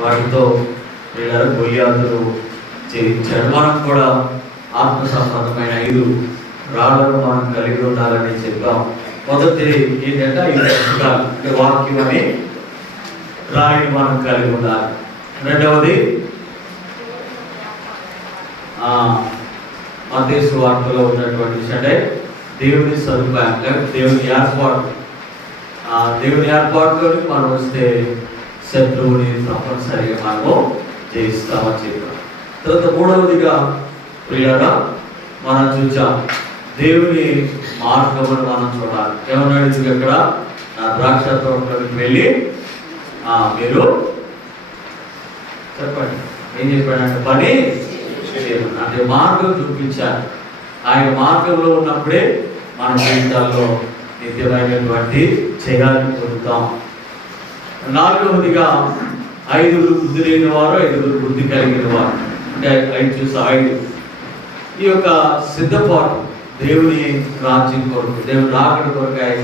వాటితో గొలియాతులు చేయించాడు. మనం కూడా ఆత్మ సంబంధమైన 5 రాళ్లను మనం కలిగి ఉండాలని చెప్పాం. మొదటిది ఏంటంటే 5 పుస్తకాలు, అంటే వాక్యం అని రాయిని మనం కలిగి ఉండాలి. రెండవది మత్తయి సువార్తలో ఉన్నటువంటి విషయం అంటే దేవుని సదుపాయం, లేకపోతే దేవుని ఏర్పాటు. దేవుని ఏర్పాటులోని మనం వస్తే శత్రువుని తప్పనిసరిగా మనము జయిస్తామని చెప్పాం. తర్వాత మూడవదిగా ప్రియులారా మనం చూసాం దేవుని మార్గమును మనం చూడాలి. ఏమన్నాడు ఇది ఇక్కడ, నా ద్రాక్ష తోటలోకి వెళ్ళి మీరు చెప్పండి ఏం చెప్పాడంటే పని అంటే మార్గం చూపించాలి. ఆయన మార్గంలో ఉన్నప్పుడే మన జీవితాల్లో నిత్యమైనటువంటి చేయాలని పొందుతాం. నాలుగవదిగా 5 బుద్ధి లేని వారు 5 బుద్ధి కలిగిన వారు, అంటే 5 చూసి 5 ఈ యొక్క సిద్ధపాటు దేవుని రాజ్యం కొరకు, దేవుని రాకడ కొరకై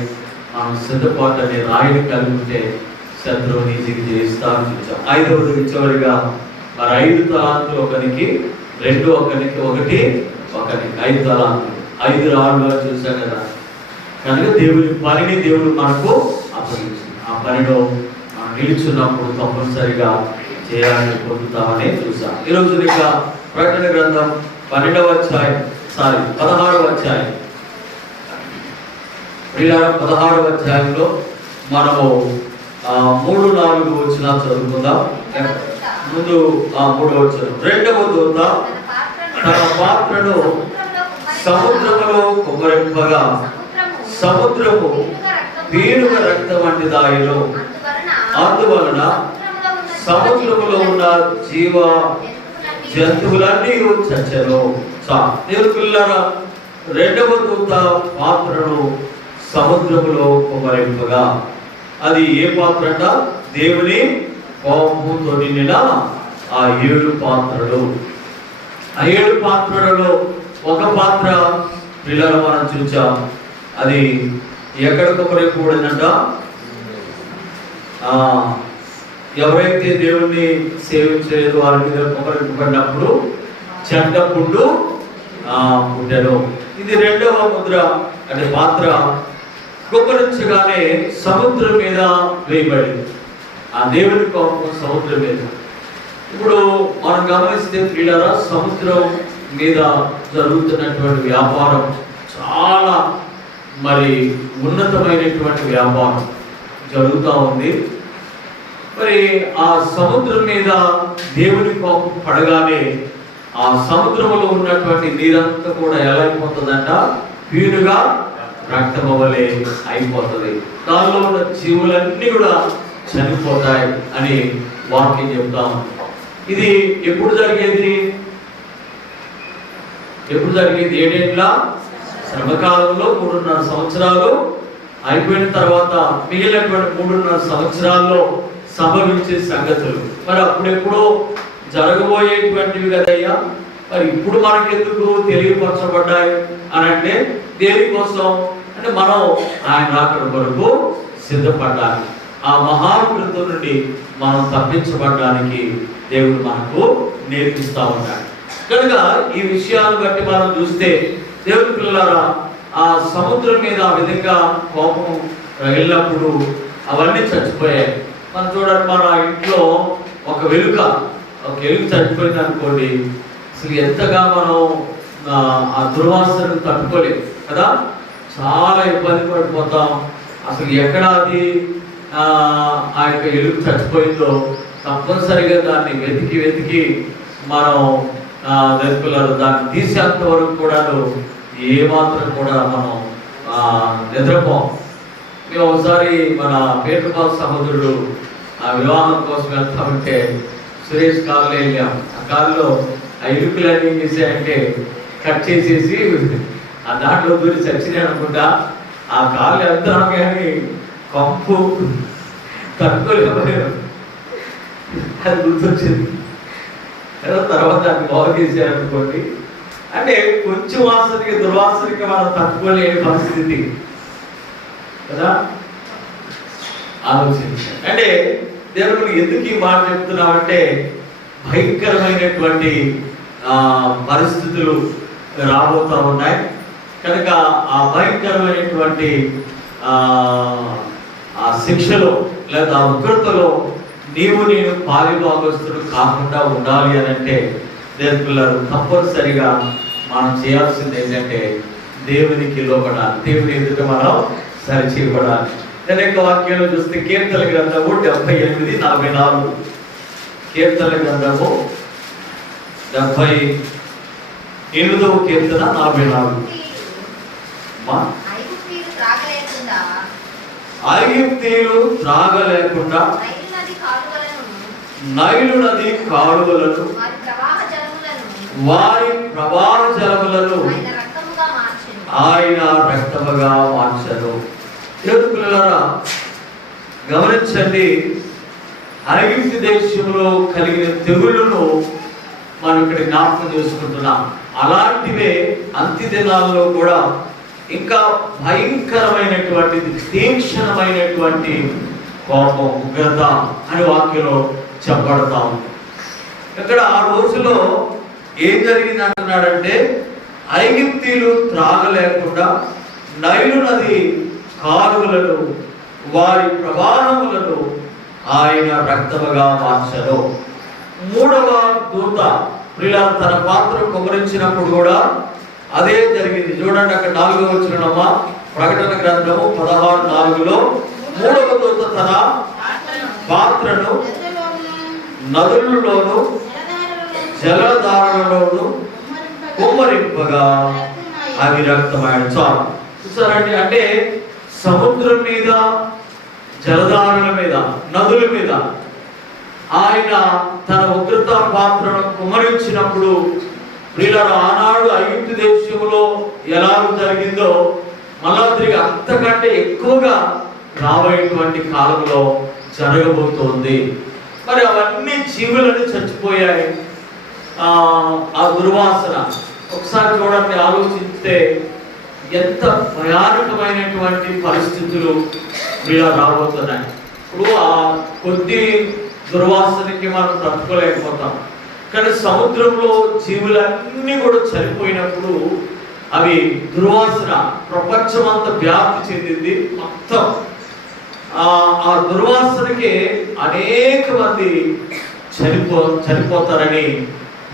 మనం సిద్ధపాటు అనే రాయిని కలిగి ఉంటే శత్రువుని జయిస్తామని చూసాం. 5వది చివరిగా మరి 5 తలాంతులు ఒకరికి, 2 ఒకరికి, 1 5 తలాంతులు, 5 రాళ్ళు చూసాం కదా. కనుక దేవుని పనిని దేవుడు మనకు అప్పగించింది. ఆ పనిలో మనం నిలుచున్నప్పుడు తప్పనిసరిగా చేయాలని పొందుతామని చూసాం. ఈరోజు ఇక ప్రకటన గ్రంథం 16వ అధ్యాయం 16వ అధ్యాయంలో మనము 3-4 వచనాలు చదువుకుందాం. ముందు 3వ వచనం, రెండవ దూత తన పాత్రను సముద్రములో కుమ్మరింపగా సముద్రము పీనుగ రక్తం వంటి దాయిలో, అందువలన సముద్రములో ఉన్న జీవ జంతువులన్నీ చచ్చెను. దేవుని పిల్లలారా, రెండవ దూత పాత్రను సముద్రములో కుమ్మరింపగా, అది ఏ పాత్ర అంట? దేవుని కోపంతో నిండిన ఆ 7 పాత్రలు. ఆ 7 పాత్రలలో ఒక పాత్ర పిల్లలు మనం చూచాం. అది ఎక్కడ కుమ్మరింపబడిందంట? ఎవరైతే దేవుణ్ణి సేవించలేదు వారి మీద కుమ్మరింపబడినప్పుడు చెడ్డ పుండు పుట్టెను. ఇది రెండవ ముద్ర, అంటే పాత్ర కుమ్మరించగానే సముద్రం మీద వేయబడింది. ఆ దేవుని కోపం సముద్రం మీద. ఇప్పుడు మనం గమనిస్తే ప్రియులారా, సముద్రం మీద జరుగుతున్నటువంటి వ్యాపారం చాలా మరి ఉన్నతమైనటువంటి వ్యాపారం జరుగుతూ ఉంది. మరి ఆ సముద్రం మీద దేవుని కోపం పడగానే ఆ సముద్రంలో ఉన్నటువంటి నీరంతా కూడా ఎలా అయిపోతుందంట? పీనుగా రక్తము వలె అయిపోతుంది. దానిలో ఉన్న జీవులన్నీ కూడా చనిపోతాయి అని వాక్యం చెప్తాం. ఇది ఎప్పుడు జరిగేది? ఏడేండ్ల శ్రమకాలంలో 3.5 సంవత్సరాలు అయిపోయిన తర్వాత మిగిలినటువంటి 3.5 సంవత్సరాల్లో సంభవించే సంగతులు. మరి అప్పుడెప్పుడో జరగబోయేటువంటివి కదయ్యా, మరి ఇప్పుడు మనకెందుకు తెలియపరచబడ్డాయి అని అంటే దేనికోసం అంటే మనం ఆయన రాకడ వరకు సిద్ధపడ్డాలి. ఆ మహాకృతం నుండి మనం తప్పించబడడానికి దేవుడు మనకు నేర్పిస్తూ ఉంటాడు. కనుక ఈ విషయాన్ని బట్టి మనం చూస్తే దేవుని పిల్లలారా, ఆ సముద్రం మీద ఆ విధంగా కోపం వెళ్ళినప్పుడు అవన్నీ చచ్చిపోయాయి. మనం చూడండి, మన ఇంట్లో ఒక ఎలుక చచ్చిపోయింది అనుకోండి, అసలు ఎంతగా మనం ఆ దుర్వాసనకు తట్టుకోలేము కదా, చాలా ఇబ్బంది పడిపోతాం. అసలు ఎక్కడ అది ఆ యొక్క ఎలుక చచ్చిపోయిందో తప్పనిసరిగా దాన్ని వెతికి మనం దాన్ని తీసేంత వరకు కూడా ఏమాత్రం కూడా మనం నిద్రపోం. మేము ఒకసారి మన పేటపాల్ సహోదరుడు ఆ వివాహం కోసం వెళ్తామంటే సురేష్ కారులో వెళ్ళాం. ఆ కారులో ఆ ఇరుకులన్నీ ఏం చేసాయంటే కట్ చేసేసి ఆ దాంట్లో దూరి చచ్చినాయి అనుకుంటా. ఆ కాళ్ళు వెళ్తాం కానీ కంపు తట్టుకోలేకపోయారు. అది గుర్తొచ్చింది. తర్వాత అది బాగు చేశారనుకోండి, అంటే కొంచెం వాసనకి దుర్వాసనకి మనం తట్టుకోలేని పరిస్థితి కదా. ఆలోచించండి. అంటే దేవుడు ఎందుకు ఈ మాట చెప్తున్నామంటే భయంకరమైనటువంటి పరిస్థితులు రాబోతూ ఉన్నాయి కనుక ఆ భయంకరమైనటువంటి ఆ శిక్షలో లేదా ఆ ఉగ్రతలో నేను పాలిభాగస్తుడు కాకుండా ఉండాలి అని అంటే దేవుని పిల్లలు తప్పనిసరిగా మనం చేయాల్సింది ఏంటంటే దేవునికి లోబడాలి, దేవుని ఎదుట మనం సరిచేయబడాలి. దాని యొక్క వాక్యంలో చూస్తే కీర్తన గ్రంథము 78:44, కీర్తన గ్రంథము 78వ కీర్తన 44. ఐగుప్తీయులు త్రాగలేకుండా నైలు నది కాలువలను వారి ప్రవాహ జలములను ఆయన రక్తముగా మార్చను. దేవుని పిల్లలారా గమనించండి, ఐగుప్తు దేశంలో కలిగిన తెగుళ్ళను మనం ఇక్కడ జ్ఞాపకం చేసుకుంటున్నాం. అలాంటివే అంత్య దినాల్లో కూడా ఇంకా భయంకరమైనటువంటిది తీక్షణమైనటువంటి కోపం, ఉగ్రత అని వాక్యంలో చెప్పబడతాం. ఇక్కడ ఆ రోజులో ఏం జరిగింది అంటున్నాడంటే ఐగుప్తీయులు త్రాగలేకుండా నైలు నది కాలువలను వారి ప్రవాహములను ఆయన రక్తముగా మార్చను. మూడవ దూత ప్రియుల తన పాత్ర కుమరించినప్పుడు కూడా అదే జరిగింది. చూడండి అక్కడ 4వ వచనమా, ప్రకటన గ్రంథము 16:4లో మూడవ దూత తన పాత్రను నదులలోను జలధారలలోను కుమ్మరింపగా అవి రక్తమైన. చాలు చూసారండి, అంటే సముద్రం మీద, జలధారల మీద, నదుల మీద ఆయన తన ఉగ్రత పాత్రను కుమ్మరించినప్పుడు వీళ్ళ ఆనాడు ఐగుప్తు దేశంలో ఎలా జరిగిందో మళ్ళా తిరిగి అంతకంటే ఎక్కువగా రాబోయేటువంటి కాలంలో జరగబోతోంది. మరి అవన్నీ జీవులను చచ్చిపోయాయి. ఆ దుర్వాసన ఒకసారి చూడండి, ఆలోచిస్తే ఎంత భయానకమైనటువంటి పరిస్థితులు వీళ్ళ రాబోతున్నాయి. ఇప్పుడు ఆ కొద్ది దుర్వాసనకి మనం తట్టుకోలేకపోతాం, కానీ సముద్రంలో జీవులన్నీ కూడా చనిపోయినప్పుడు అవి దుర్వాసన ప్రపంచమంతా వ్యాప్తి చెందింది మొత్తం. ఆ దుర్వాసనకి అనేక మంది చనిపోతారని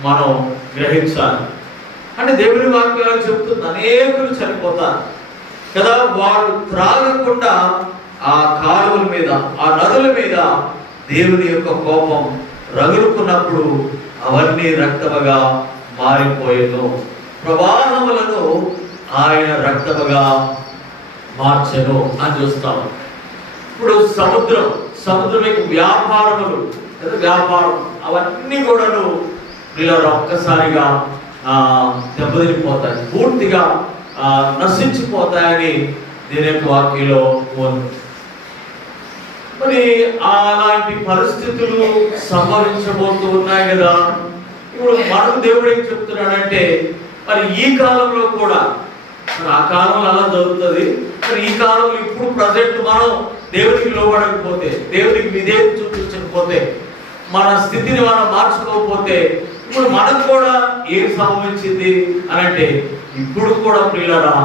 మనం గ్రహించాలి. అంటే దేవుని వాక్యాలు చెప్తుంది అనేకులు చనిపోతారు కదా. వాడు త్రాగకుండా ఆ కాలువల మీద, ఆ నదుల మీద దేవుని యొక్క కోపం రగులుకున్నప్పుడు అవన్నీ రక్తముగా మారిపోయేను. ప్రవాహములను ఆయన రక్తముగా మార్చెను అని చూస్తాము. ఇప్పుడు సముద్రం వ్యాపారములు, వ్యాపారం అవన్నీ కూడాను వీళ్ళ ఒక్కసారిగా దెబ్బతినిపోతాయి, పూర్తిగా నశించిపోతాయని దీని యొక్క వాక్యంలో ఉంది. మరి అలాంటి పరిస్థితులు సంభవించబోతూ ఉన్నాయి కదా. ఇప్పుడు మనకు దేవుడు ఏం చెప్తున్నాడంటే మరి ఈ కాలంలో కూడా, మరి ఆ కాలంలో అలా జరుగుతుంది, మరి ఈ కాలంలో ఇప్పుడు ప్రజెంట్ మనం దేవునికి లోబడకపోతే, దేవునికి విధేయత చూపించకపోతే, మన స్థితిని మనం మార్చుకోకపోతే ఇప్పుడు మనకు కూడా ఏం సంభవించింది అని అంటే ఇప్పుడు కూడా ప్రియులారా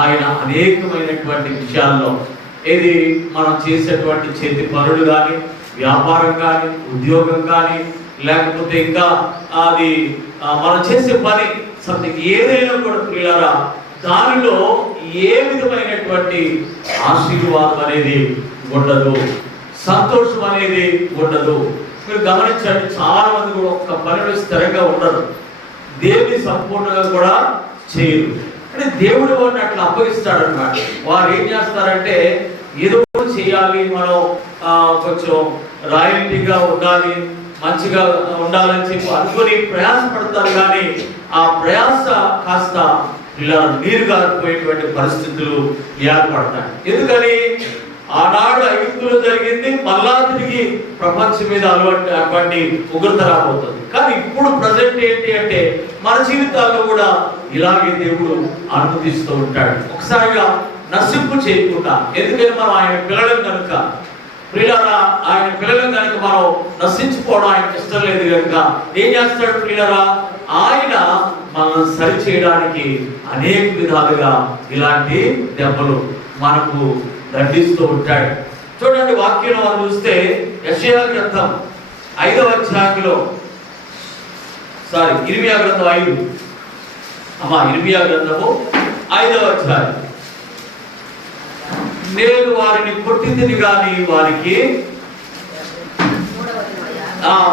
ఆయన అనేకమైనటువంటి విషయాల్లో ఏది మనం చేసేటువంటి చేతి పనులు కానీ, వ్యాపారం కానీ, ఉద్యోగం కానీ, లేకపోతే ఇంకా అది మనం చేసే పని సంథింగ్ ఏదైనా కూడా ప్రియులారా దానిలో ఏ విధమైనటువంటి ఆశీర్వాదం అనేది ఉండదు, సంతోషం అనేది ఉండదు. మీరు గమనించండి, చాలా మంది కూడా ఒక్క పనిలో స్థిరంగా ఉండరు, దేవుని సంపూర్ణంగా కూడా చేయరు. అంటే దేవుడు వారిని అట్లా అప్పగిస్తాడు అన్నమాట. వారు ఏం చేస్తారంటే ఏదో చేయాలి, మనం కొంచెం రాయల్టీగా ఉండాలి, మంచిగా ఉండాలని చెప్పి అనుకుని ప్రయాసపడతారు. కానీ ఆ ప్రయాస కాస్త ఇలా నీరు గారిపోయేటువంటి పరిస్థితులు ఏర్పడతాయి. ఎందుకని ఆనాడు ఐగుప్తులో జరిగింది, మళ్ళా తిరిగి ప్రపంచం మీద అటువంటి ఉగ్రత రాబోతుంది. కానీ ఇప్పుడు ప్రజెంట్ ఏంటి అంటే మన జీవితాల్లో కూడా ఇలాగే దేవుడు అనుమతిస్తూ ఉంటాడు, ఒకసారిగా నశింపు చేయకుండా. ఎందుకంటే మనం ఆయన పిల్లలం కనుక ప్రియులారా, ఆయన పిల్లలను కనుక మనం నశించిపోవడం ఆయనకి ఇష్టం లేదు కనుక ఏం చేస్తాడు ప్రియులారా, ఆయన మనం సరి చేయడానికి అనేక విధాలుగా ఇలాంటి దెబ్బలు మనకు దండిస్తూ ఉంటాడు. చూడండి, వాక్యం మనం చూస్తే యెషయా గ్రంథం 5వ అధ్యాయంలో ఇర్మియా గ్రంథం 5 ఇర్మియా గ్రంథము 5వ అధ్యాయం. నేను వారిని కొట్టితిని గాని వారికి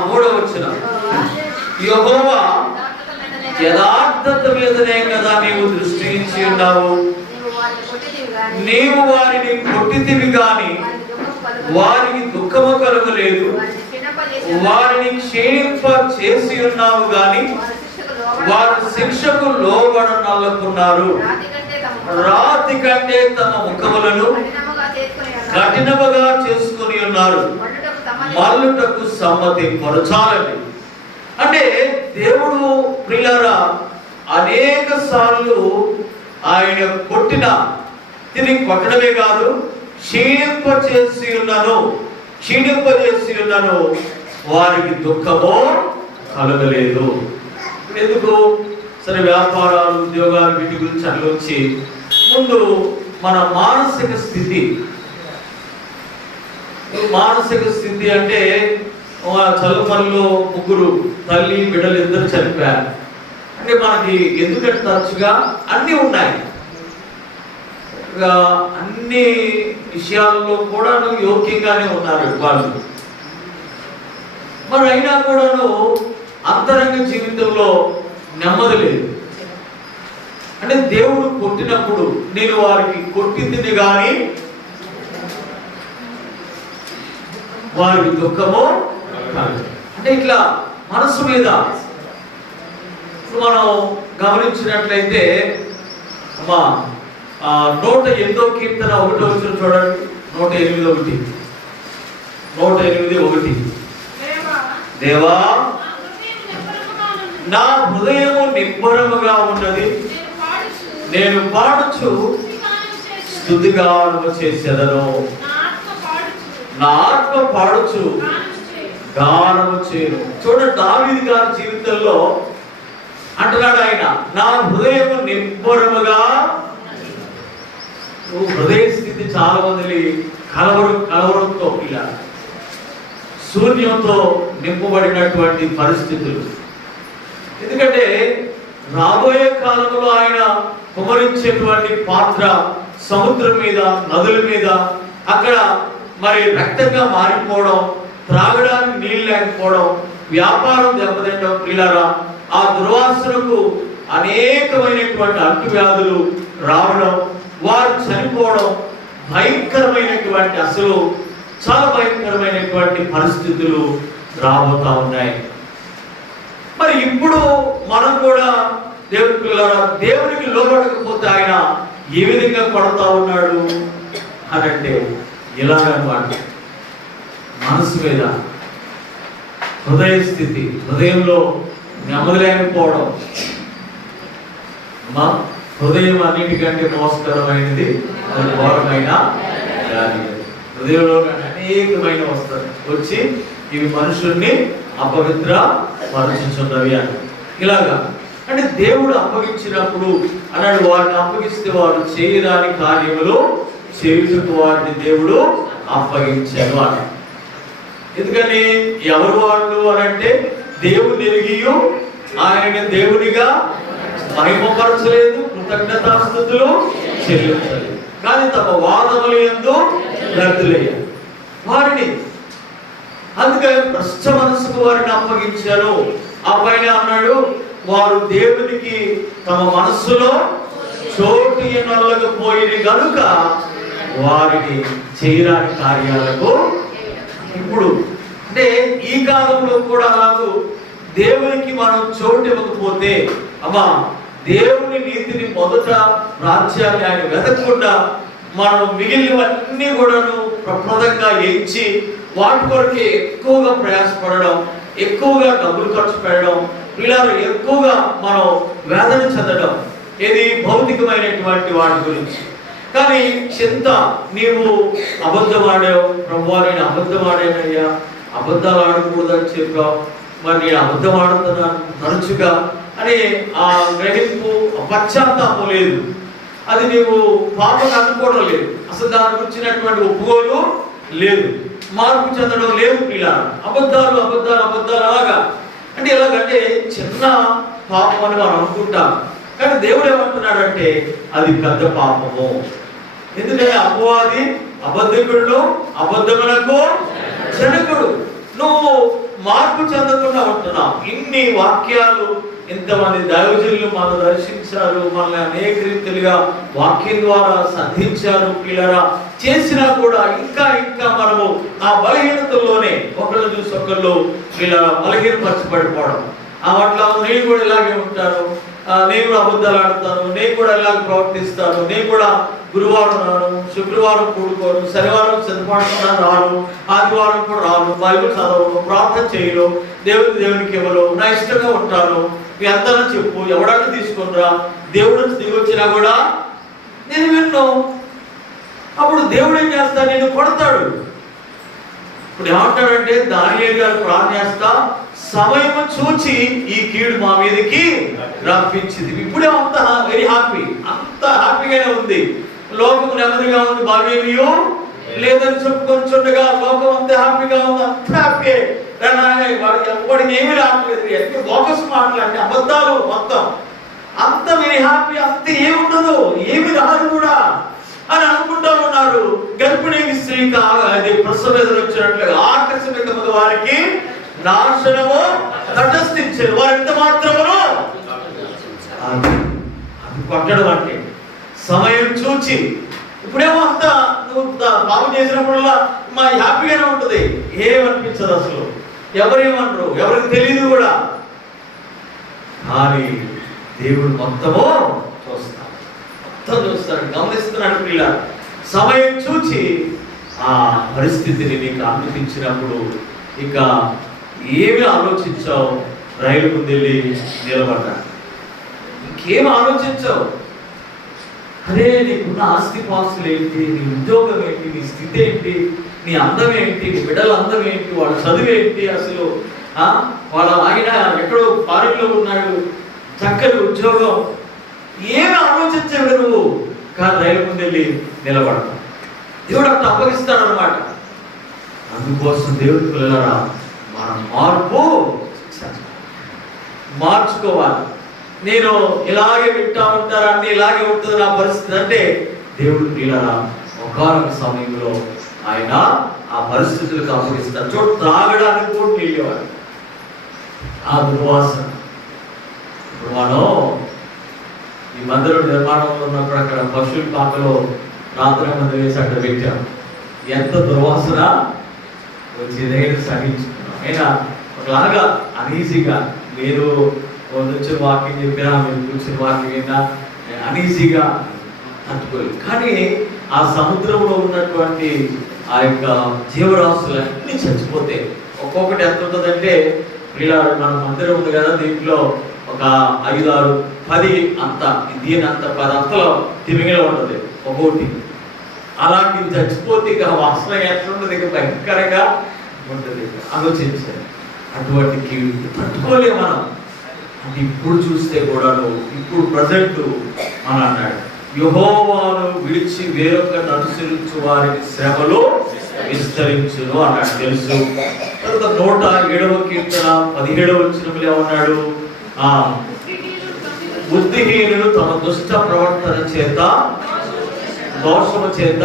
3వ వచనం, యెహోవా యథార్థత మీదనే కదా నీవు దృష్టి ఇచ్చి ఉన్నావు, నీవు వారిని కొట్టితివి గాని వారికి దుఃఖము కలుగలేదు, వారిని క్షీణింప చేసి ఉన్నావు గాని వారు శిక్షకు లోబడనల్లుకున్నారు, రాతి కంటే తమ ముఖములను కఠినముగా చేసుకుని ఉన్నారు, మల్లుటకు సమ్మతి పరచాలని. అంటే దేవుడు ప్రియులారా అనేక సార్లు ఆయన కొట్టిన తిరిగి కొట్టడమే కాదు, క్షీణింపజేసి ఉన్నాను, వారికి దుఃఖమో కలగలేదు. ఎందుకు? సరే, వ్యాపారాలు, ఉద్యోగాలు, వీటి గురించి అనిలోచి ముందు మన మానసిక స్థితి అంటే చదువుపల్లిలో 3 తల్లి బిడ్డలు 2 చనిపోయారు అంటే మనకి ఎందుకంటే తరచుగా అన్నీ ఉన్నాయి, అన్ని విషయాల్లో కూడా యోగ్యంగానే ఉన్నారు వాళ్ళు. మరి అయినా కూడాను అంతరంగ జీవితంలో నెమ్మది లేదు. అంటే దేవుడు కొట్టినప్పుడు నేను వారికి కొట్టింది కానీ వారికి దుఃఖమో అంటే ఇట్లా మనసు మీద మనం గమనించినట్లయితే 108వ కీర్తన 1వ వచనం చూడండి. 108:1 దేవా నా హృదయము నిబ్బరముగా ఉన్నది, నేను పాడుచు స్తుతిగానము చేసేదను, నా ఆత్మ పాడుచు గానము చేయను. చూడండి, దావీదు గారి జీవితంలో అంటున్నాడు ఆయన, నా హృదయము నిబ్బరముగా. హృదయ స్థితి చాలా మంది కలవరంతో ఇలా శూన్యంతో నింపబడినటువంటి పరిస్థితులు. ఎందుకంటే రాబోయే కాలంలో ఆయన కుమరించేటువంటి పాత్ర సముద్రం మీద, నదుల మీద అక్కడ మరి రక్తంగా మారిపోవడం, త్రాగడానికి నీళ్ళు లేకపోవడం, వ్యాపారం దెబ్బతింటడం, ప్రియులారా ఆ దుర్వాసనకు అనేకమైనటువంటి అంటువ్యాధులు రావడం, వారు చనిపోవడం, భయంకరమైనటువంటి అసలు చాలా భయంకరమైనటువంటి పరిస్థితులు రాబోతా ఉన్నాయి. మరి ఇప్పుడు మనం కూడా దేవునికి లోబడకపోతే ఆయన ఏ విధంగా కొడతా ఉన్నాడు అనంటే ఇలాగనమాట, మనసు మీద, హృదయ స్థితి, హృదయంలో నెమ్మది లేకపోవడం. హృదయం అన్నిటికంటే మోసకరమైనది, అది ఘోరమైన వ్యాధి. హృదయంలో అనేకమైన వచ్చి ఇవి మనుషుల్ని అపవిత్ర పరచుచున్నవి అని. ఇలాగా అంటే దేవుడు అప్పగించినప్పుడు అన్నాడు, వారిని అప్పగిస్తే వారు చేయరాని కార్యములు చేయుటకు వారిని దేవుడు అప్పగించాడు అని. ఎందుకని ఎవరు వాళ్ళు అని అంటే దేవుని ఎరిగియు ఆయన దేవునిగా మహిమపరచలేదు, కృతజ్ఞతాస్తుతులు చెల్లించలేదు, కానీ తమ వాదముల యందు వ్యర్థులయ్యారు వారిని. అందుకని భ్రష్ట మనసుకు వారిని అప్పగించారు. ఆ పైన అన్నాడు, వారు దేవునికి తమ మనస్సులో చోటు ఎన్నొల్లకపోయిన కనుక వారిని చేయరాని కార్యాలకు. ఇప్పుడు అంటే ఈ కాలంలో కూడా నాకు దేవునికి మనం చోటు ఇవ్వకపోతే, దేవుని నీతిని మొదట రాజ్యాన్ని ఆయన వెతకకుండా మనం మిగిలినవన్నీ కూడాను ప్రప్రదంగా ఎంచి వాటి కొరకే ఎక్కువగా ప్రయాసపడడం, ఎక్కువగా డబ్బులు ఖర్చు పెట్టడం, ఇలా ఎక్కువగా మనం వేదన చెందడం, ఇది భౌతికమైనటువంటి వాటి గురించి. కానీ చింత, నీవు అబద్ధం ఆడావు ప్రభువా, నేను అబద్ధం ఆడానయ్యా, అబద్ధాలు ఆడకూడదని చెప్పావు, మరి నేను అబద్ధం ఆడుతున్నాను తరచుగా అనే ఆ గ్రహింపు, పశ్చాత్తాపం లేదు. అది నీవు పాపం అనుకోవడం లేదు, అసలు దాని గురించినటువంటి ఒప్పుకోలు లేదు, మార్పు చెందడం లేదు. ఇలా అబద్ధాలు అబద్ధాలు అబద్ధాలు అలాగా అంటే ఎలాగంటే చిన్న పాపం అని మనం అనుకుంటాం. కానీ దేవుడు ఏమంటున్నాడంటే అది పెద్ద పాపము. ఎందుకంటే అపవాది అబద్ధికుడు, అబద్ధములకు జనకుడు. నువ్వు మార్పు చెందకుండా ఉంటున్నావు. ఇన్ని వాక్యాలు, ఇంతమంది దైవజనులు మనం దర్శించారు, మనల్ని అనేక రీతిలుగా వాక్యం ద్వారా సంధించారు, పిల్లరా చేసినా కూడా ఇంకా ఇంకా మనము ఆ బలహీనతల్లోనే ఒకళ్ళు చూసి ఒకళ్ళు పిల్లరా బలహీనపరచబడిపోవడం. అట్లా నేను కూడా ఇలాగే ఉంటాను, నేను కూడా అబద్ధాలు ఆడతాను, నేను కూడా ఇలాగ ప్రవర్తిస్తాను, నేను కూడా గురువారం రాను, శుక్రవారం కూడుకోను, శనివారం చదువుకుంటున్నా రాను, ఆదివారం కూడా రాను, బైబిల్ చదవను, ప్రార్థన చేయను, దేవునికి ఇవ్వను, నా ఇష్టంగా ఉంటాను, మీ అంతనా చెప్పు, ఎవడన్నా తీసుకునిరా, దేవుడు దిగి వచ్చినా కూడా నేను విన్ను. అప్పుడు దేవుడు ఏం చేస్తా, నేను కొడతాడు. ఇప్పుడు ఏమంటాడంటే దానియేలు గారు ప్రార్థన చేస్తా, సమయం చూచి ఈ కీడు మా మీదకి రప్పించింది. ఇప్పుడే అంత వెరీ హ్యాపీ, అంత హ్యాపీగానే ఉంది, లోకం నెమ్మదిగా ఉంది, బాగేమియో లేదని చెప్పుకొచ్చుండగా లోకం అంత హ్యాపీగా ఉంది, అంత హ్యాపీ. వాడికి ఏమీ రావట్లేదు, బోకస్ మాటలు అంటే అబద్ధాలు మొత్తం, అంత వెరీ హ్యాపీ, అంత ఏముండదు, ఏమి రాదు కూడా అని అనుకుంటా ఉన్నారు. గర్భిణీ స్త్రీకి అది ప్రసవ వేదన వచ్చినట్లుగా ఆకస్మికముగా వారికి నాశనము తటస్థించారు. వారు ఎంత మాత్రమును అది కొట్టడం అంటే సమయం చూచి. ఇప్పుడేమో అంత నువ్వు పాపం చేసినప్పుడల్లా మా హ్యాపీగానే ఉంటుంది, ఏమనిపించదు, అసలు ఎవరేమనరు, ఎవరికి తెలియదు కూడా. కానీ దేవుడు మొత్తము చూస్తాడు, మొత్తం చూస్తాడు, గమనిస్తున్నాడు. పిల్ల సమయం చూచి ఆ పరిస్థితిని నీకు అనుమతించినప్పుడు ఇక ఏమి ఆలోచించావు, రైలు ముందు వెళ్ళి నిలబడ్డా, ఇంకేం ఆలోచించావు? అరే నీకున్న ఆస్తి పాస్తులు ఏంటి, నీ ఉద్యోగం ఏంటి, నీ స్థితి ఏంటి, నీ అందం ఏంటి, నీ బిడ్డల అందం ఏంటి, వాళ్ళ చదువు ఏంటి, అసలు వాళ్ళ ఆయన ఎక్కడో ఫారిన్లో ఉన్నాడు, చక్కని ఉద్యోగం, ఏమి ఆలోచించావు నువ్వు? కానీ రైలు ముందు వెళ్ళి నిలబడతావు. దేవుడు అట్లా అప్పగిస్తాడు అనమాట. అందుకోసం దేవుడికి వెళ్ళరా, మనం మార్చుకోవాలి. నేను ఇలాగే వింటా ఉంటారా, అన్ని ఇలాగే ఉంటుంది నా పరిస్థితి అంటే దేవుడు పిల్లరా ఒకనొక సమయంలో ఆయన ఆ పరిస్థితులకు అప్పగిస్తాడు. చోటు త్రాగడానికి కూడా నీళ్ళేవాడు, ఆ దుర్వాసన. ఇప్పుడు మనం ఈ మందిరం నిర్మాణంలో ఉన్నప్పుడు అక్కడ పశువుల పాకలో రాత్రి మంది వేసి అక్కడ పెట్టాం, ఎంత దుర్వాసన వచ్చి నేను సహించుకున్నాం. అయినా ఒకలాగా అనీజీగా, మీరు వచ్చిన వాక్యం చెప్పినా, మీరు కూర్చున్న వాక్యం విన్నా అనీజీగా తట్టుకోలేదు. కానీ ఆ సముద్రంలో ఉన్నటువంటి ఆ యొక్క జీవరాశులన్నీ చచ్చిపోతే ఒక్కొక్కటి ఎంత ఉంటుందంటే, వీళ్ళాడు మన మందిరం ఉంది కదా, దీంట్లో ఒక 5, 6, 10 అంత, దీని అంత 10 అంతలో తిమింగలం ఉంటుంది ఒక్కొక్కటి. అలాంటివి చచ్చిపోతే ఇక వాసన ఎట్లుంటుంది, ఇక భయంకరంగా ఉంటుంది. ఆలోచించారు, అటువంటి కీడు తట్టుకోలే మనం. అంటే ఇప్పుడు చూస్తే కూడా ఇప్పుడు ప్రజెంట్ మన అన్నాడు, యెహోవాను విడిచి వేరొకరిని అనుసరించు వారికి శ్రమలు విస్తరించును అన్నాడు, తెలుసు. తర్వాత 107వ కీర్తన 17వ వచనంలో ఏమన్నాడు, బుద్ధిహీనులు తమ దుష్ట ప్రవర్తన చేత, దోషము చేత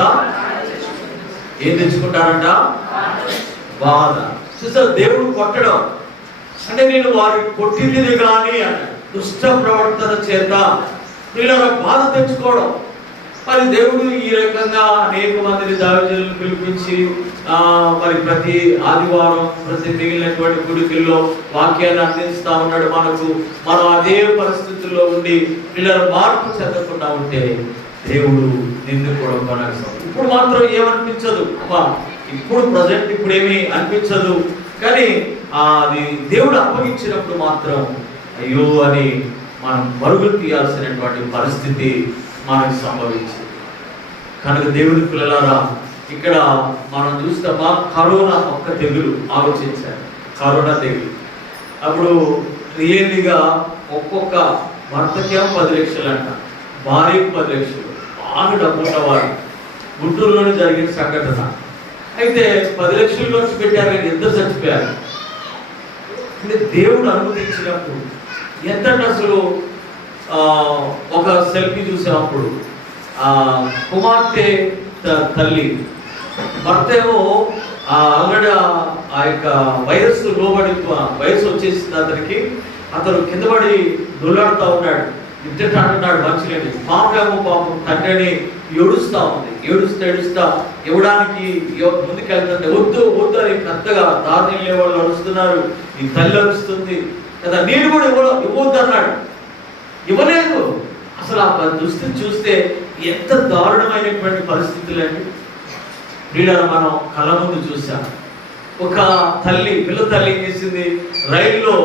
ఏం తెచ్చుకుంటారంట, బాధ. చూసారు, దేవుడు కొట్టడం అంటే నేను వారి కొట్టింది కానీ అన్న దుష్ట ప్రవర్తన చేత వీళ్ళ బాధ తెచ్చుకోవడం. మరి దేవుడు ఈ రకంగా అనేక మందిని దైవజనులను పిలిపించి మరి ప్రతి ఆదివారం ప్రతి మిగిలినటువంటి గుడికల్లో వాక్యాన్ని అందిస్తా ఉన్నాడు మనకు. మనం అదే పరిస్థితుల్లో ఉండి వీళ్ళ మార్పు చెందకుండా ఉంటే దేవుడు నిందుకోవడం కొనసాగుతాం. ఇప్పుడు మాత్రం ఏమనిపించదు, ఇప్పుడు ప్రజెంట్ ఇప్పుడు ఏమీ అనిపించదు. కానీ అది దేవుడు అప్పగించినప్పుడు మాత్రం అయ్యో అని మనం పరుగులు తీయాల్సినటువంటి పరిస్థితి మనకు సంభవించింది. కనుక దేవుని పిల్లలారా, ఇక్కడ మనం చూస్తామా, కరోనా ఒక్క తెగులు ఆలోచించారు. కరోనా తెగులు అప్పుడు రియల్లీగా ఒక్కొక్క భర్తకేమో 10 లక్షలు అంట, భార్యకు 10 లక్షలు, బాగా డబ్బు ఉన్నవాడు. గుంటూరులోనే జరిగిన సంఘటన. అయితే 10 లక్షలు ఖర్చు పెట్టారు, కానీ ఇద్దరు చచ్చిపోయారు. అంటే దేవుడు అనుమతించినప్పుడు ఎంత అసలు. ఒక సెల్ఫీ చూసినప్పుడు కుమార్తె తల్లి భర్త ఏమో ఆల్రెడీ ఆ యొక్క వయస్సు లోబడి వయసు వచ్చేసింది అతనికి. అతను కింద పడి దొల్లాడుతూ ఉన్నాడు, ఇంటర్ అంటున్నాడు మంచిలేని. పాపేమో పాపం తండ్రిని ఏడుస్తూ ఉంది. ఏడుస్తా ఇవ్వడానికి ముందుకెళ్తుంటే వద్దు వద్దు అని పెద్దగా దారుణం వెళ్ళే వాళ్ళు అరుస్తున్నారు. ఈ తల్లి అరుస్తుంది కదా, నేను కూడా ఇవ్వద్దు అన్నాడు. ఇవ్వలేదు. అసలు ఆ దుస్థితి చూస్తే ఎంత దారుణమైనటువంటి పరిస్థితులండి. వీళ్ళని మనం కళ్ళ ముందు చూసాం. ఒక తల్లి, పిల్ల తల్లి ఏం చేసింది, రైల్లో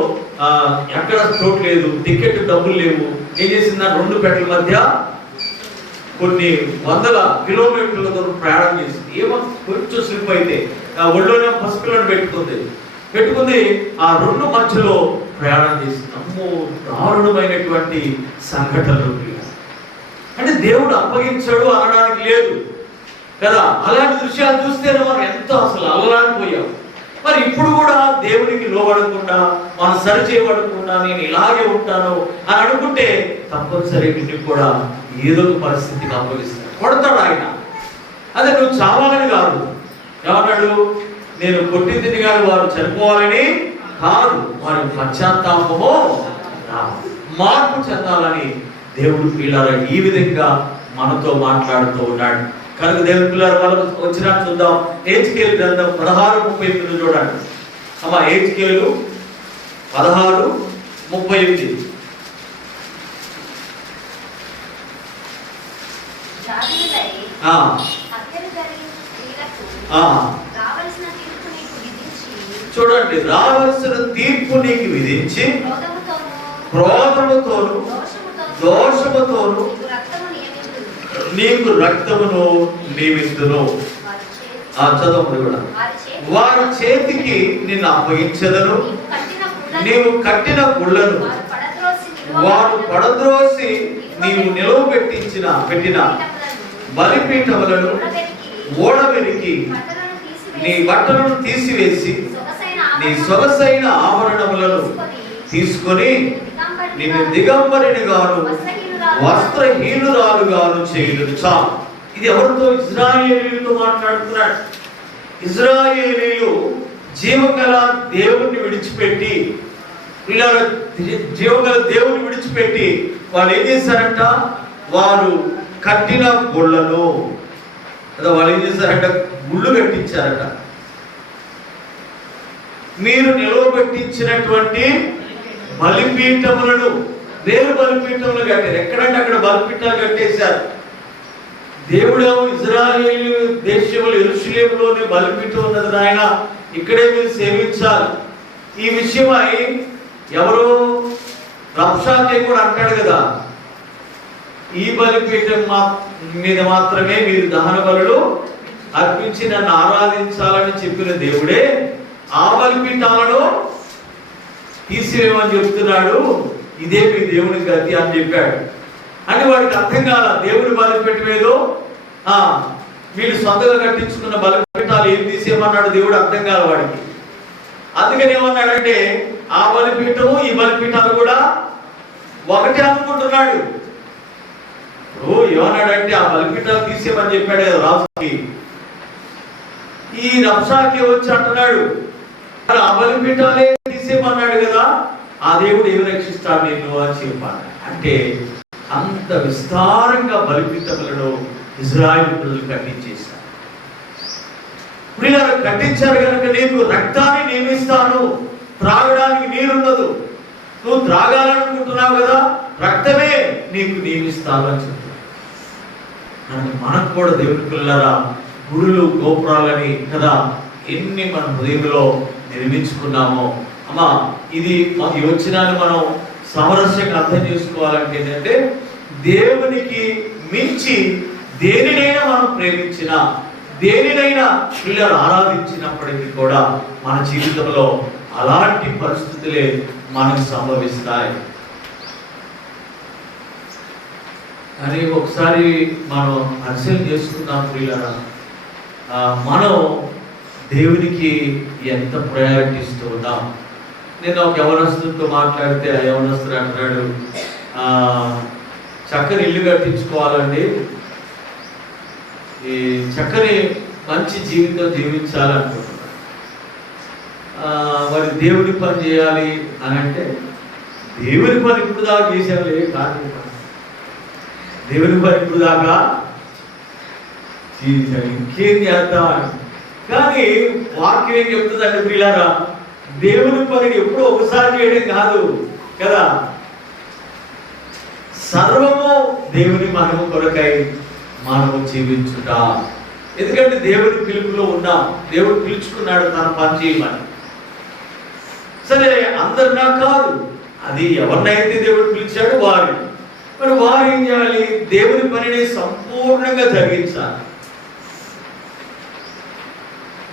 ఎక్కడ చోటు లేదు, టికెట్ డబ్బులు లేవు. ఏం చేసింది, 2 పెట్టల మధ్య కొన్ని వందల కిలోమీటర్ల దూరం ప్రయాణం చేసింది. ఏమో కొంచెం స్లిప్ అయితే ఒళ్ళోనే పసిపిల్లను పెట్టుకుంది. ఆ 2 మధ్యలో ప్రయాణం చేసింది. అమ్మో, దారుణమైనటువంటి సంఘటనలు. అంటే దేవుడు అప్పగించాడు అనడానికి లేదు కదా. అలాంటి దృశ్యాలు చూస్తేనే మనం ఎంతో అసలు అల్లలాడిపోయాం. మరి ఇప్పుడు కూడా దేవునికి లోబడకుండా, మనం సరి చేయబడకుండా నేను ఇలాగే ఉంటాను అని అనుకుంటే తప్పనిసరి ఇంటికి కూడా ఏదో ఒక పరిస్థితికి అప్పగిస్తాడు, కొడతాడు ఆయన. అదే నువ్వు చావాలని కాదు. ఏమన్నాడు, నేను కొట్టింది కానీ వారు చనిపోవాలని కాదు, వారి పశ్చాత్తాపము మార్పు చెందాలని దేవుడు పిల్లల ఈ విధంగా మనతో మాట్లాడుతూ ఉన్నాడు. కనుక దేవుని పిల్లల వాళ్ళు వచ్చినా చూద్దాం. హెజ్కేలు గ్రంథం 16:38 చూడండి అమ్మా. హెజ్కేలు 16:38. చూడండి, రావాల్సిన తీర్పు నీకు విధించి క్రోధముతోను దోషముతోను నీకు రక్తమును నియమించును. చదవము కూడా. వారి చేతికి నిన్ను అప్పగించదను, నీవు కట్టిన గుళ్ళను వారు పడద్రోసి నీవు నిలువ పెట్టిన బలిపీఠములను ఓడబెరికి నీ బట్టలను తీసివేసి నీ సొగసైన ఆభరణములను తీసుకొని నిన్ను దిగంబరిని గాను వస్త్రహీనురాలు గాను చేయుదును. చాలు. ఇది ఎవరితో? ఇశ్రాయేలీయులతో మాట్లాడుతున్నాడు. ఇశ్రాయేలీయులు జీవగల దేవుణ్ణి విడిచిపెట్టి, జీవగల దేవుని విడిచిపెట్టి వాళ్ళు ఏం చేశారంట, వారు కట్టిన గుళ్ళను వాళ్ళు ఏం చేశారంట, గుళ్ళు కట్టించారట. మీరు నిలవబెట్టించినటువంటి బలిపీఠములను, వేరు బలిపీఠములు కట్టారు. ఎక్కడంటే అక్కడ బలిపీఠాలు కట్టేశారు. దేవుడేమో ఇశ్రాయేలు దేశంలో యెరూషలేములోనే బలిపీఠం ఉన్నది నాయన, ఇక్కడే మీరు సేవించాలి. ఈ విషయమై ఎవరో రబ్షాకే కూడా అంటాడు కదా, ఈ బలిపీఠం మీద మాత్రమే మీరు దహన బలులు అర్పించి నన్ను ఆరాధించాలని చెప్పిన దేవుడే ఆ బలిపీఠాలను తీసివేయమని చెప్తున్నాడు. ఇదే మీ దేవుని గతి అని చెప్పాడు. అని వాడికి అర్థం కాల. దేవుడి బలిపీఠం ఏదో వీళ్ళు సొంతగా కట్టించుకున్న బలిపీఠాలు ఏం తీసేయమన్నాడు దేవుడు, అర్థం కాల వాడికి. అందుకని ఏమన్నాడంటే ఆ బలిపీఠము ఈ బలిపీఠాలు కూడా ఒకటే అనుకుంటున్నాడు. ఏమన్నాడంటే ఆ బలిపీఠాలు తీసేయమని చెప్పాడు కదా రాజుకి. ఈ రబ్షాకి వచ్చి అంటున్నాడు ఆ బలిపీఠాలే తీసేయమన్నాడు కదా, ఆ దేవుడు ఏమి రక్షిస్తాడు నిన్ను అని చెప్పాడు. అంటే అంత విస్తారంగా బలిపీఠములను ఇజ్రాయేలు ప్రజలు కట్టించేశారు. వీళ్ళు కట్టించారు కనుక నీకు రక్తాన్ని నియమిస్తాను, త్రాగడానికి నీరున్నదు, నువ్వు త్రాగాలనుకుంటున్నావు కదా, రక్తమే నీకు నియమిస్తాను అని చెప్తాను. మనకు కూడా దేవుని పిల్లరా గుడులు గోపురాలని కదా ఎన్ని మన హృదయంలో నిర్మించుకున్నామో. అమ్మా, ఇది మాకు వచ్చినాన్ని మనం సామరస్యంగా అర్థం చేసుకోవాలంటే ఏంటంటే దేవునికి మించి దేనినైనా మనం ప్రేమించిన, దేనినైనా పిల్లలు ఆరాధించినప్పటికీ కూడా మన జీవితంలో అలాంటి పరిస్థితులే మనకు సంభవిస్తాయి. అని ఒకసారి మనం పరిశీలన చేసుకుందాం పిల్లరా, మనం దేవునికి ఎంత ప్రయారిటీ ఇస్తూ ఉన్నాం. నేను ఒక యవనస్తుడితో మాట్లాడితే ఆ యవనస్తుడు అంటున్నాడు, చక్కని ఇల్లు కట్టించుకోవాలండి, ఈ చక్కని మంచి జీవితం జీవించాలనుకుంటున్నాడు. మరి దేవుడి పని చేయాలి అని అంటే, దేవుని పని ఇప్పుడు దాకా చేసేవాళ్ళు కాదు, దేవుని పని ఇప్పుడు దాకా చేశాను, ఇంకేం చేద్దాం. కానీ వాక్యం ఏం చెప్తుందంటే పిల్లరా, దేవుని పని ఎప్పుడో ఒకసారి చేయడం కాదు కదా, సర్వము దేవుని మనము కొరకై మనము జీవించుట. ఎందుకంటే దేవుని పిలుపులో ఉన్నాం, దేవుడు పిలుచుకున్నాడు తన పని చేయమని. సరే అందరినా కాదు, అది ఎవరినైతే దేవుడు పిలిచాడు వారు, మరి వారు ఏం చేయాలి? దేవుని పనిని సంపూర్ణంగా జరిగించాలి.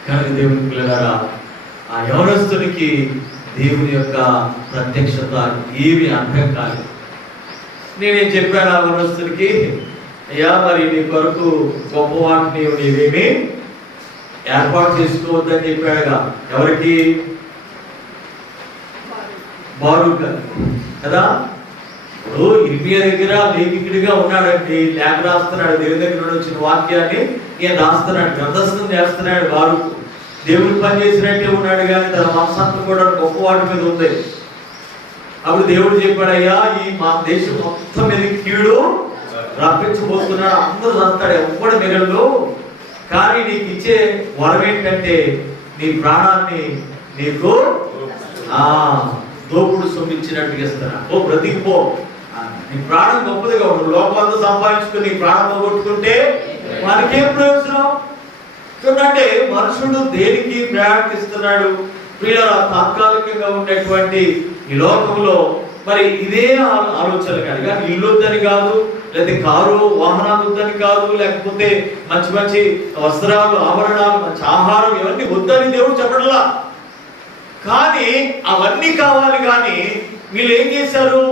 కానీ దేవుని పిల్లలారా, ఆ యవనస్తునికి దేవుని యొక్క ప్రత్యక్షత ఏమి అర్థం కాలేదు. నేనేం చెప్పాను ఆ యవనస్తునికి, అయ్యా మరి నీ కొరకు గొప్ప వాటిని నీవేమి ఏర్పాటు చేసుకోవద్దని చెప్పాడుగా. ఎవరికి? బారూక్ కదా. ఇప్పుడు ఇర్మియా దగ్గర లేఖికుడిగా ఉన్నాడండి, లేఖ రాస్తున్నాడు, దేవుని దగ్గర వచ్చిన వాక్యాన్ని ఈయన రాస్తున్నాడు, గ్రంథస్థం చేస్తున్నాడు. బారూక్ దేవుని పని చేసినట్టే ఉన్నాడు, కానీ తన మనసంతా కూడా గొప్ప వాటి మీద ఉంది. అప్పుడు దేవుడు చెప్పాడయ్యా, ఈ మా దేశం మొత్తం మీద కీడు రప్పించబోతున్నాడు, అందరూ చస్తాడు, ఎవ్వడు మిగలడు. కానీ నీకు ఇచ్చే వరం ఏంటంటే నీ ప్రాణాన్ని నీకు దోపుడు సొమ్మించినట్టుగా ఇస్తున్నా, ఓ బ్రతికిపో. నీ ప్రాణం గొప్పదిగా ఉండదు, లోపంతా సంపాదించుకుని నీ ప్రాణం పోగొట్టుకుంటే మనకేం ప్రయోజనం? చూడండి, మనుషుడు దేనికి ప్రయాణిస్తున్నాడు? ప్రియుల తాత్కాలికంగా ఉండేటువంటి ఈ లోకంలో మరి ఇదే ఆలోచనలు కానీ ఇల్లు వద్దని కాదు, లేదా కారు వాహనాలు వద్దని కాదు, లేకపోతే మంచి మంచి వస్త్రాలు, ఆభరణాలు, మంచి ఆహారం, ఇవన్నీ వద్దని దేవుడు చెప్పడలా. కానీ అవన్నీ కావాలి. కానీ వీళ్ళు ఏం చేశారు?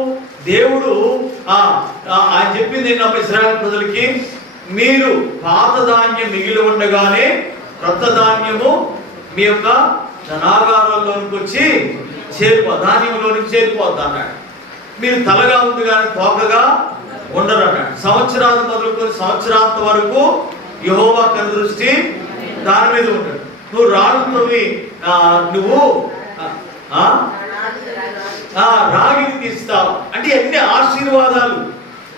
దేవుడు ఆయన చెప్పింది ఏంటంటే ఇశ్రాయేలు ప్రజలకి, మీరు పాత ధాన్యం మిగిలి ఉండగానే క్రొత్త ధాన్యము మీ యొక్క ధనాగారంలోనికి వచ్చి ధాన్యంలోనికి చేరిపోద్ది అన్నాడు. మీరు తలగా ఉంది కానీ తోకగా ఉండరు అన్నాడు. సంవత్సరాలు మొదలుకొని సంవత్సరాంత వరకు యెహోవా కనుదృష్టి దాని మీద ఉంటాడు. నువ్వు రాళ్ళతోని నువ్వు రాగిని తీస్తావు అంటే ఎన్ని ఆశీర్వాదాలు.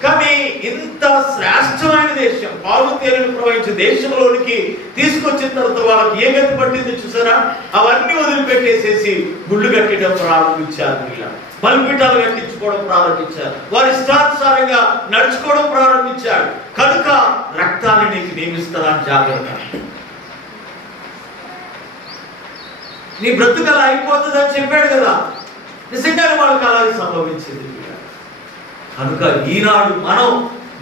కానీ ఇంత శ్రేష్టమైన దేశం, పాలు తేనెలు ప్రవహించే దేశంలోనికి తీసుకొచ్చిన తర్వాత వాళ్ళకి ఏ గతి పట్టింది చూసారా? అవన్నీ వదిలిపెట్టేసేసి గుళ్ళు కట్టడం ప్రారంభించారు, ఇలా బలిపీఠాలు కట్టించుకోవడం ప్రారంభించారు, వారి ఇష్టానుసారంగా నడుచుకోవడం ప్రారంభించారు. కనుక రక్తాన్ని నీకు నియమిస్తానని జాగ్రత్త, నీ బ్రతుకలా అయిపోతుంది అని చెప్పాడు కదా. నిజంగానే వాళ్ళకి అలాగే సంభవించింది. కనుక ఈనాడు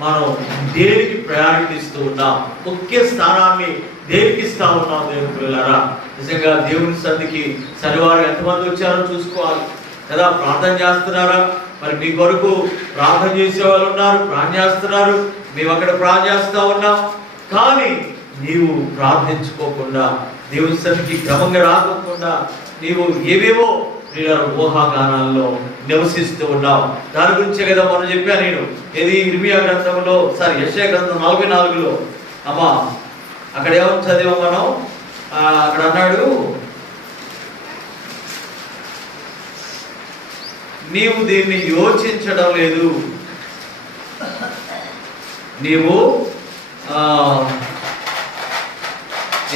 మనం దేనికి ప్రయారిటీ ఇస్తూ ఉన్నాం? ముఖ్య స్థానాన్ని దేనికి ఇస్తా ఉన్నాం? దేవుని పిల్లలారా, నిజంగా దేవుని సన్నిధికి శనివారం ఎంతమంది వచ్చారో చూసుకోవాలి కదా. ప్రార్థన చేస్తున్నారా? మరి మీ కొరకు ప్రార్థన చేసే వాళ్ళు ఉన్నారు, ప్రార్థన చేస్తున్నారు, మేము అక్కడ ప్రార్థన చేస్తా ఉన్నాం. కానీ నీవు ప్రార్థించుకోకుండా, దేవుని సన్నిధికి క్రమంగా రాకుండా నీవు ఏవేవో ఊహాగానాల్లో నివసిస్తూ ఉన్నావు. దాని గురించే కదా మనం చెప్పాను నేను. ఇది ఇర్మియా గ్రంథంలో, యెషయా గ్రంథం 44లో అమ్మా అక్కడ ఏమని చదివాం మనం? అక్కడ అన్నాడు, నీవు దీన్ని యోచించడం లేదు, నీవు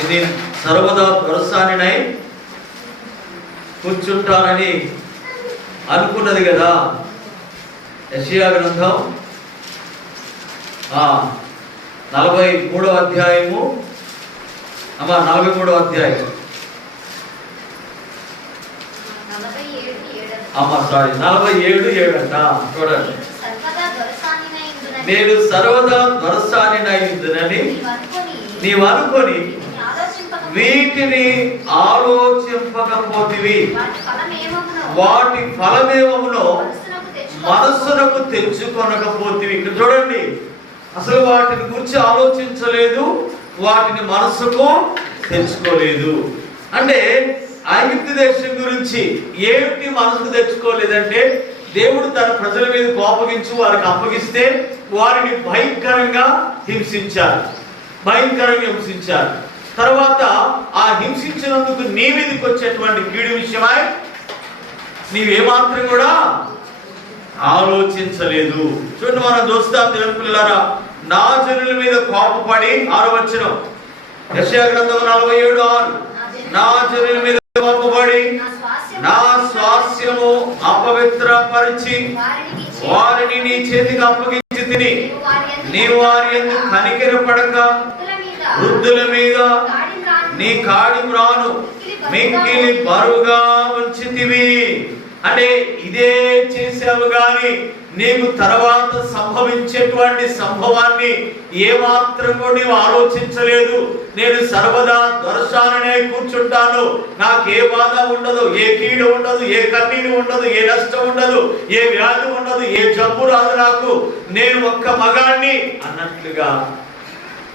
ఇది సర్వదా దొరసానినై కూర్చుంటానని అనుకున్నది కదా. యెషయా గ్రంథం 43వ అధ్యాయము 43వ అధ్యాయం 47:7 అంట. చూడండి, నేను సర్వదా దొరసానినైందునని నీవు అనుకొని వీటిని ఆలోచింపకపోతివి. వాటి ఫలమేమో మనస్సునకు తెచ్చుకొనకపోతివి. ఇక్కడ చూడండి, అసలు వాటిని గురించి ఆలోచించలేదు, వాటిని మనస్సుకు తెచ్చుకోలేదు. అంటే ఐగుప్తు దేశం గురించి ఏమిటి మనసుకు తెచ్చుకోలేదంటే, దేవుడు తన ప్రజల మీద కోపగించి వారికి అప్పగిస్తే వారిని భయంకరంగా హింసించారు. తర్వాత ఆ హింసించినందుకు నీ మీదకి వచ్చేటువంటి కీడు విషయమై నీవేమాత్రం కూడా ఆలోచించలేదు. చూడండి, మనం చూస్తాం దేవుని పిల్లలారా, నా జనుల మీద కోపపడి 6వ వచనం యెషయా గ్రంథం 47:6, నా జనుల మీద కోపపడి నా స్వాస్యము అపవిత్రపరిచి వారిని నీ చేతికి అప్పగించి తిని నీవు వారి యందు కనికరపడక వృద్ధుల మీద నీ కాడి మ్రాను మిక్కిలి బరువుగా ఉంచితివి. అంటే ఇదే చేసావు గాని నీకు తర్వాత సంభవించేటువంటి సంభవాన్ని ఏమాత్రం కూడా నీవు ఆలోచించలేదు. నేను సర్వదా దొరసాననే కూర్చుంటాను, నాకు ఏ బాధ ఉండదు, ఏ కీడు ఉండదు, ఏ కన్నీరు ఉండదు, ఏ నష్టం ఉండదు, ఏ వ్యాధి ఉండదు, ఏ జబ్బు రాదు నాకు, నేను ఒక్క మగాన్ని అన్నట్లుగా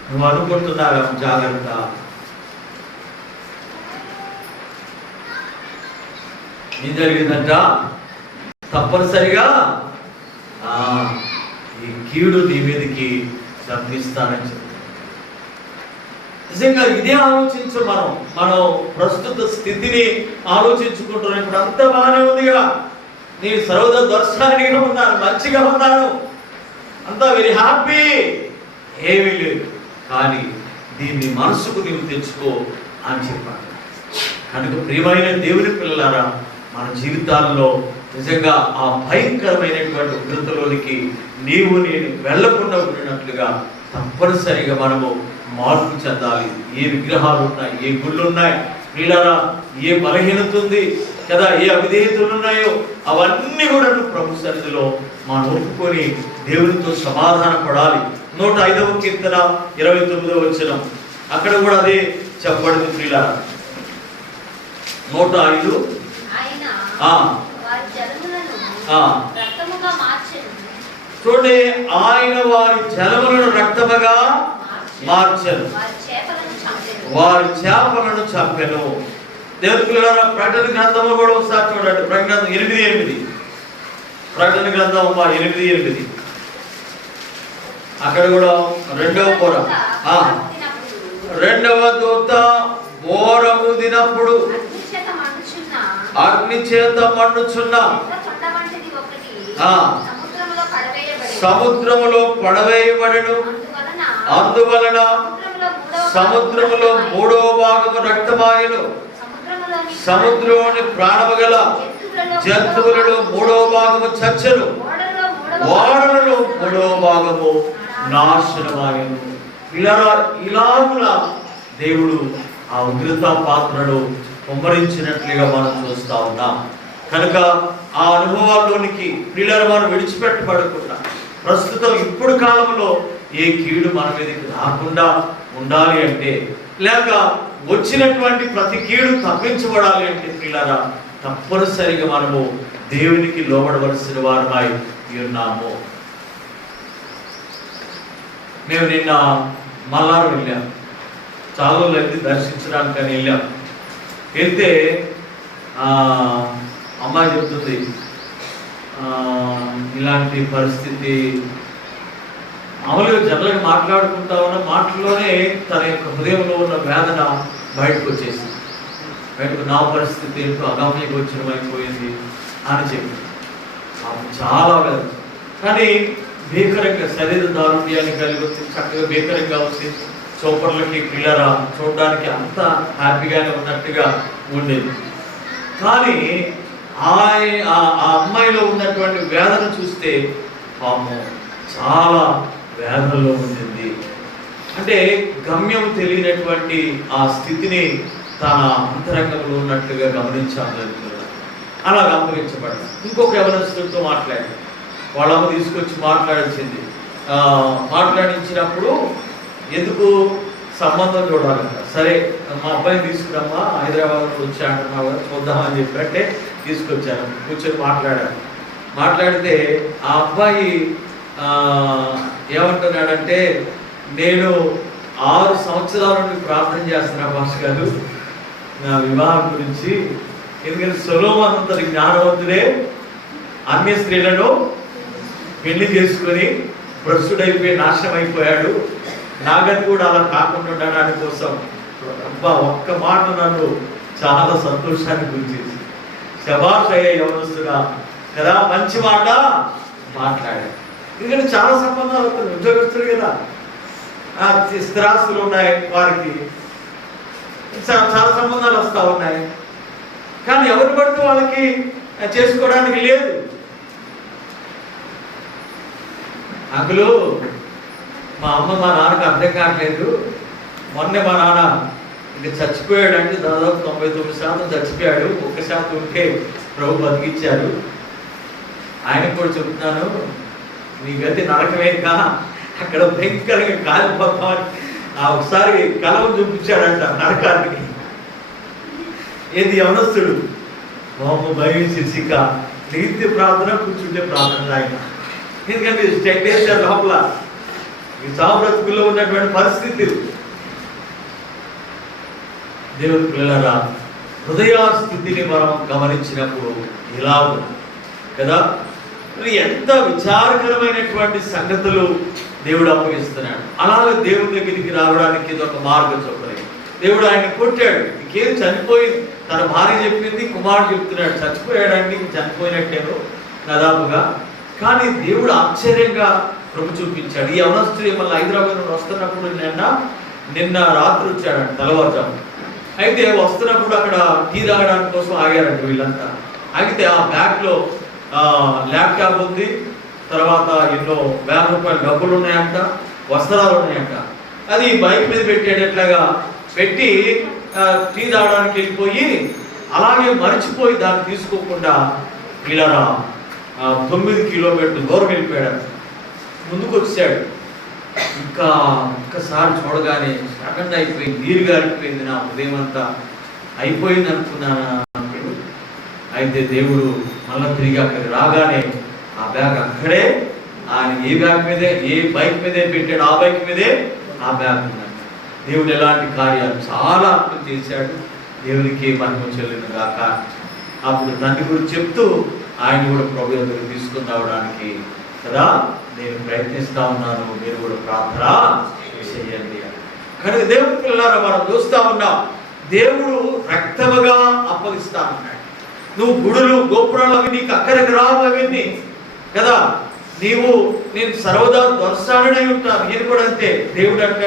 నువ్వు అనుకుంటున్నారా? జాగ్రత్త. ఏం జరిగిందంట? తప్పనిసరిగా ఈ కీడు నీ మీదకి చంపిస్తానని చెప్పి. నిజంగా ఇదే ఆలోచించు. మనం ప్రస్తుత స్థితిని ఆలోచించుకుంటున్నాం. ఇప్పుడు అంతా బాగానే ఉందిగా, నేను సర్వదా దర్శనానిగా ఉన్నాను, మంచిగా ఉన్నాను, అంతా వెరీ హ్యాపీ, ఏమీ లేదు. కానీ దీన్ని మనసుకు నీవు తెచ్చుకో అని చెప్పాను. కనుక ప్రియమైన దేవుని పిల్లలారా, మన జీవితాల్లో నిజంగా ఆ భయంకరమైనటువంటి ఉగ్రతలోనికి నీవు నేను వెళ్లకుండా ఉండినట్లుగా తప్పనిసరిగా మనము మార్పు చెందాలి. ఏ విగ్రహాలు ఉన్నాయి, ఏ గుళ్ళు ఉన్నాయి పిల్లరా, ఏ బలహీనత ఉంది కదా, ఏ అవిధేయతలు ఉన్నాయో అవన్నీ కూడా ప్రభు సన్నిధిలో మనం ఒప్పుకొని దేవునితో సమాధాన పడాలి. 105వ కీర్తన 29వ వచనం, అక్కడ కూడా అదే చెప్పబడింది పిల్లరా. 105 చూడండి, ఆయన వారి జలములను రక్తముగా మార్చెను, వారి చేపలను చంపెను. దేవుని పిల్లలారా, ప్రకటన గ్రంథము కూడా ఒకసారి చూడండి. ప్రకటన గ్రంథం 8:8, ప్రకటన గ్రంథం 8:8, అక్కడ కూడా రెండవ దూత బోరముదినప్పుడు అగ్ని చేత మండుచున్న సముద్రములో పడవేయబడెను. అందువలన సముద్రములో 3వ భాగము రక్తమాయెను. సముద్రంలోని ప్రాణము గల జంతువులలో 3వ భాగము చచ్చెను. ఓడలలో 3వ భాగము నాశనమాయెను. ఇలాగులా దేవుడు ఆ ఉగ్రత పాత్రను కుమ్మరించినట్లుగా మనం చూస్తా ఉన్నాం. కనుక ఆ అనుభవాల్లోనికి పిల్లలు మనం విడిచిపెట్టబడకుండా ప్రస్తుతం ఇప్పుడు కాలంలో ఏ కీడు మన మీదకి రాకుండా ఉండాలి అంటే, లేక వచ్చినటువంటి ప్రతి కీడు తప్పించబడాలి అంటే పిల్లరా తప్పనిసరిగా మనము దేవునికి లోబడవలసిన వారమై ఉన్నాము. మేము నిన్న మల్లారు వెళ్ళాం, చాలా దర్శించడానికని వెళ్ళాం. వెళ్తే అమ్మాయి చెప్తుంది, ఇలాంటి పరిస్థితి మామూలుగా జనరల్గా మాట్లాడుకుంటా ఉన్న మాటల్లోనే తన యొక్క హృదయంలో ఉన్న వేదన బయటకు వచ్చేసింది. బయటకు నా పరిస్థితి ఏంటో అగమ్యగోచరమైపోయింది అని చెప్పి చాలా వేదన. కానీ భీకరంగా శరీర దారుణ్యాన్ని కలిగి వచ్చి చక్కగా భీకరంగా వచ్చి చోపర్లకి పిల్లరా చూడడానికి అంత హ్యాపీగానే ఉన్నట్టుగా ఉండేది. కానీ ఆ అమ్మాయిలో ఉన్నటువంటి వేదన చూస్తే పాపం చాలా వేదనలో ఉండింది. అంటే గమ్యం తెలియనటువంటి ఆ స్థితిని తన అంతరంగంలో ఉన్నట్టుగా గమనించాలి. అలా గమనించబడ్డా ఇంకొక యవనస్తుడితో మాట్లాడి వాళ్ళమ్మ తీసుకొచ్చి మాట్లాడాల్సింది. మాట్లాడించినప్పుడు ఎందుకు సంబంధం చూడాలంట. సరే మా అబ్బాయిని తీసుకురమ్మా, హైదరాబాద్ నుంచి వచ్చాడంటున్నావు కదా, చూద్దామని చెప్పంటే తీసుకొచ్చాను. కూర్చొని మాట్లాడితే ఆ అబ్బాయి ఏమంటున్నాడంటే, నేను 6 సంవత్సరాల నుండి ప్రార్థన చేస్తున్నా పాస్టర్ గారు నా వివాహం గురించి. ఎందుకంటే సొలొమోను అంతటి జ్ఞానవంతుడే అన్య స్త్రీలను పెళ్లి చేసుకొని భ్రష్టుడైపోయి నాశనం అయిపోయాడు. నాగని కూడా అలా కాకుండా ఉండడానికి కోసం అబ్బా ఒక్క మాట నన్ను చాలా సంతోషాన్ని గురించేసి, శభాష్ అయ్యే యవనస్తుగా కదా, మంచి మాట మాట్లాడాడు. ఎందుకంటే చాలా సంబంధాలు వస్తున్నాయి, ఉద్యోగస్తులు కదా, స్థిరాస్తులు ఉన్నాయి, వారికి చాలా సంబంధాలు వస్తూ ఉన్నాయి. కానీ ఎవరు పడితే వాళ్ళకి చేసుకోవడానికి లేదు. అందులో మా అమ్మ మా నాన్నకు అర్థం కావట్లేదు. మొన్నే మా నాన్న ఇంకా చచ్చిపోయాడంటే దాదాపు 99% చచ్చిపోయాడు. 1% ఉంటే ప్రభు బతికిచ్చారు. ఆయనకు కూడా చెప్తున్నాను, నీ గతి నరకమేగా, అక్కడ భయంకరంగా కాలిపోతామని ఒకసారి కలవ చూపించాడంట నరకానికి. ఏది యవనస్తుడు మోహము భయం శిక్షిక నిత్య ప్రార్థన, కూర్చుంటే ప్రార్థన ఆయన. ఎందుకంటే స్టేట్ లోపల ఈ సాబ్రతుకుల్లో ఉన్నటువంటి పరిస్థితులు. దేవుని పిల్లరా, హృదయ స్థితిని మనం గమనించినప్పుడు ఇలా ఉంది కదా, ఎంత విచారకరమైనటువంటి సంగతులు దేవుడు అప్పగిస్తున్నాడు. అలాగే దేవుని దగ్గరికి రావడానికి ఇది ఒక మార్గం చెప్పలేదు. దేవుడు ఆయన కొట్టాడు, ఇంకేం చనిపోయింది. తన భార్య చెప్పింది, కుమారుడు చెప్తున్నాడు చచ్చిపోయాడండి, చనిపోయినట్టేను దాదాపుగా. కానీ దేవుడు ఆశ్చర్యంగా ప్రభు చూపించాడు. ఈ యవనస్తుడు మళ్ళీ హైదరాబాద్ నుండి వస్తున్నప్పుడు నిన్న రాత్రి వచ్చాడంట తెల్లవారుజాము. అయితే వస్తున్నప్పుడు అక్కడ టీ తాగడానికి కోసం ఆగారంట వీళ్ళంతా. ఆగితే ఆ బ్యాగ్లో ల్యాప్టాప్ ఉంది, తర్వాత ఎన్నో ₹1,000 డబ్బులు ఉన్నాయంట, వస్త్రాలు ఉన్నాయంట. అది బైక్ మీద పెట్టేటట్లాగా పెట్టి టీ తాగడానికి వెళ్ళిపోయి అలాగే మర్చిపోయి దాన్ని తీసుకోకుండా ఇలా 9 కిలోమీటర్ల దూరం వెళ్ళిపోయాడు. ముందుకు వచ్చాడు. ఒక్కసారి చూడగానే సడన్ అయిపోయింది, నీరు గారిపోయింది, నా ఉదయం అంతా అయిపోయింది అనుకున్నాను. అయితే దేవుడు మళ్ళీ తిరిగి అక్కడికి రాగానే ఆ బ్యాగ్ అక్కడే, ఆయన ఏ బ్యాగ్ మీదే, ఏ బైక్ మీదే పెట్టాడు, ఆ బైక్ మీదే ఆ బ్యాగ్ ఉన్నాడు. దేవుడు ఎలాంటి కార్యాలు చాలా అర్థం చేశాడు. దేవునికి మహిమ చెల్లిన గాక. అప్పుడు తండ్రి గురించి చెప్తూ ఆయన కూడా ప్రభు దగ్గరికి తీసుకుని రావడానికి కదా నేను ప్రయత్నిస్తా ఉన్నాను, మీరు కూడా ప్రార్థన చేయండి. కానీ దేవుని పిల్లలారా, మనం చూస్తా ఉన్నాం, దేవుడు రక్తముగా అప్పగిస్తా ఉన్నాడు. నువ్వు గుడులు గోపురాలు అవి నీకు అక్కడికి రావు, అవన్నీ కదా, నేను సర్వదా దొరసాడనే ఉంటాను. నేను కూడా అంతే. దేవుడు అంటే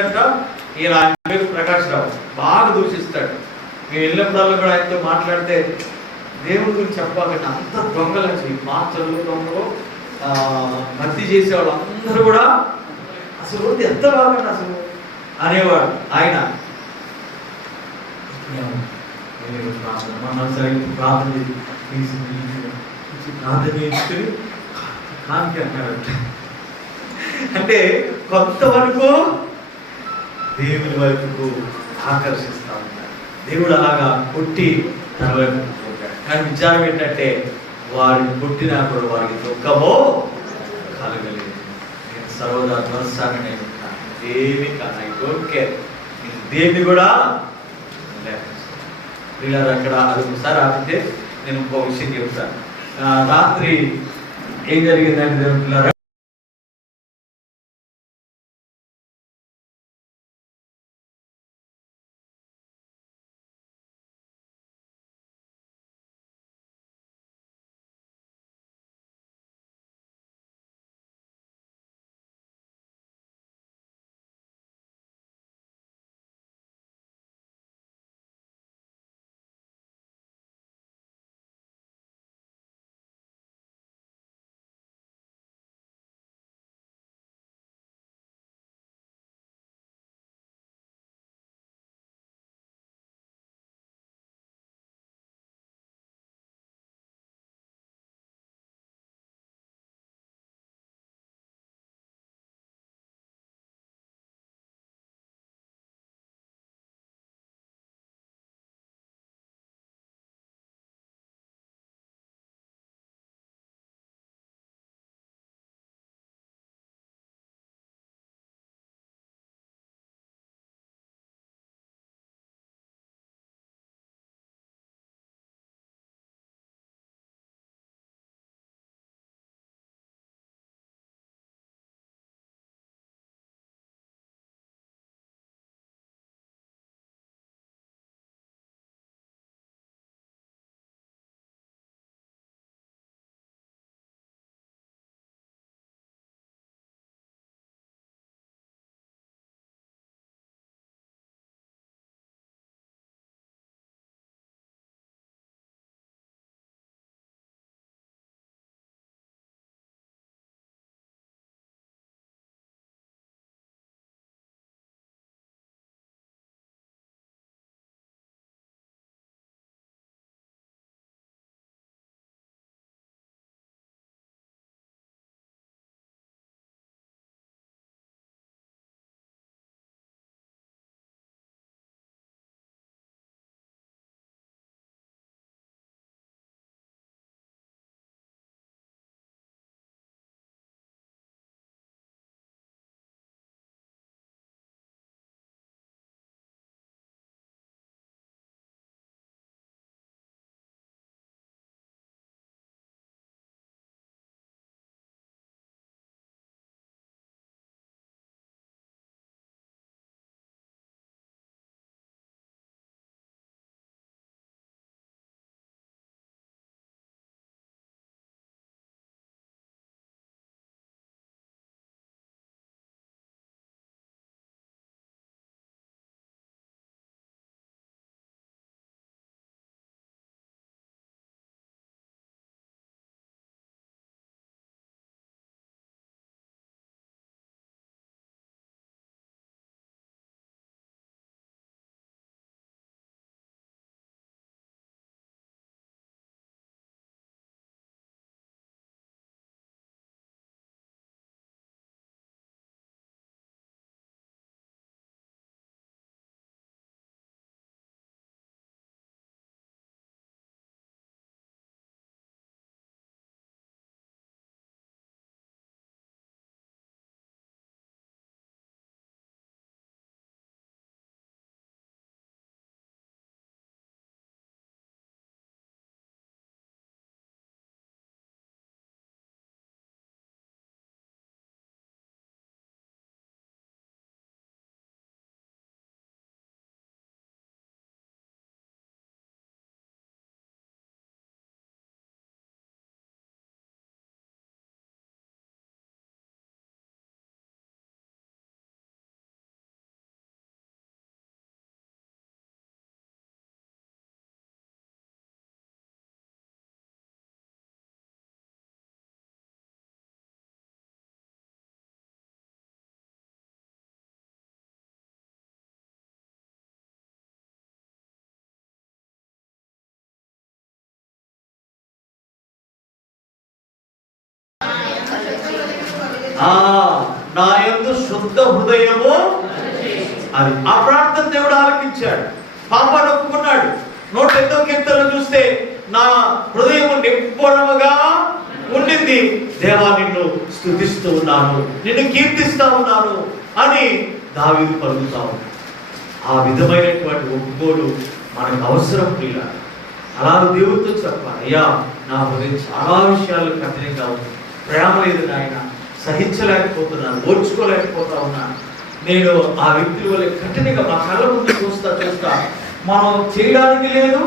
ఈయన పేరు ప్రకాష్ రావు బాగా దూషిస్తాడు. మేము వెళ్ళినప్పుడల్లా కూడా ఆయనతో మాట్లాడితే దేవుడి గురించి చెప్పాలంటే అంత దొంగలు మా చదువు దొంగలు భక్తి చేసేవాళ్ళు అందరూ కూడా అసలు ఎంత బాగుంది అసలు అనేవాడు ఆయన. ప్రార్థన చేసుకుని కానికి అన్నాడు. అంటే కొంతవరకు దేవుని వైపుకు ఆకర్షిస్తా ఉంటాడు. దేవుడు అలాగా కొట్టి తన వైపు కొట్టాడు. కానీ విచారం ఏంటంటే వారిని కొట్టినా కూడా వారికి దుఃఖమో కలగలేదు. నేను సర్వదా ధ్వస్తానని నేను ఉంటాను, ఏమి కాదు, ఐ డోంట్ కేర్, నేను దేన్ని కూడా లేక అక్కడ అది ఒకసారి ఆపితే నేను ఇంకో విషయం చెప్తాను. రాత్రి ఏం జరిగిందంటే దేవుని నా యందు శుద్ధ హృదయము, అది ఆ ప్రార్థన దేవుడు ఆలకించాడు. పాపాన్ని ఒప్పుకున్నాడు. 108వ కీర్తనలో చూస్తే నా హృదయం నిబ్బరముగా ఉండింది, దేవా నిన్ను స్తుతిస్తూ ఉన్నాను, నిన్ను కీర్తిస్తా ఉన్నాను అని దావీదు పలుకుతా ఉన్నాడు. ఆ విధమైనటువంటి ఒప్పుకోలు మనకు అవసరం ప్రియుల. అలా దేవుడితో చెప్పాలి, అయ్యా నా హృదయం చాలా విషయాలు కఠినంగా ఉంది, ప్రేమ లేదు నాయన, సహించలేకపోతున్నాను, ఓర్చుకోలేకపోతా ఉన్నాను, నేను ఆ వ్యక్తి వల్ల కఠినంగా మా కళ్ళ ముందు చూస్తా మనం చేయడానికి లేదు.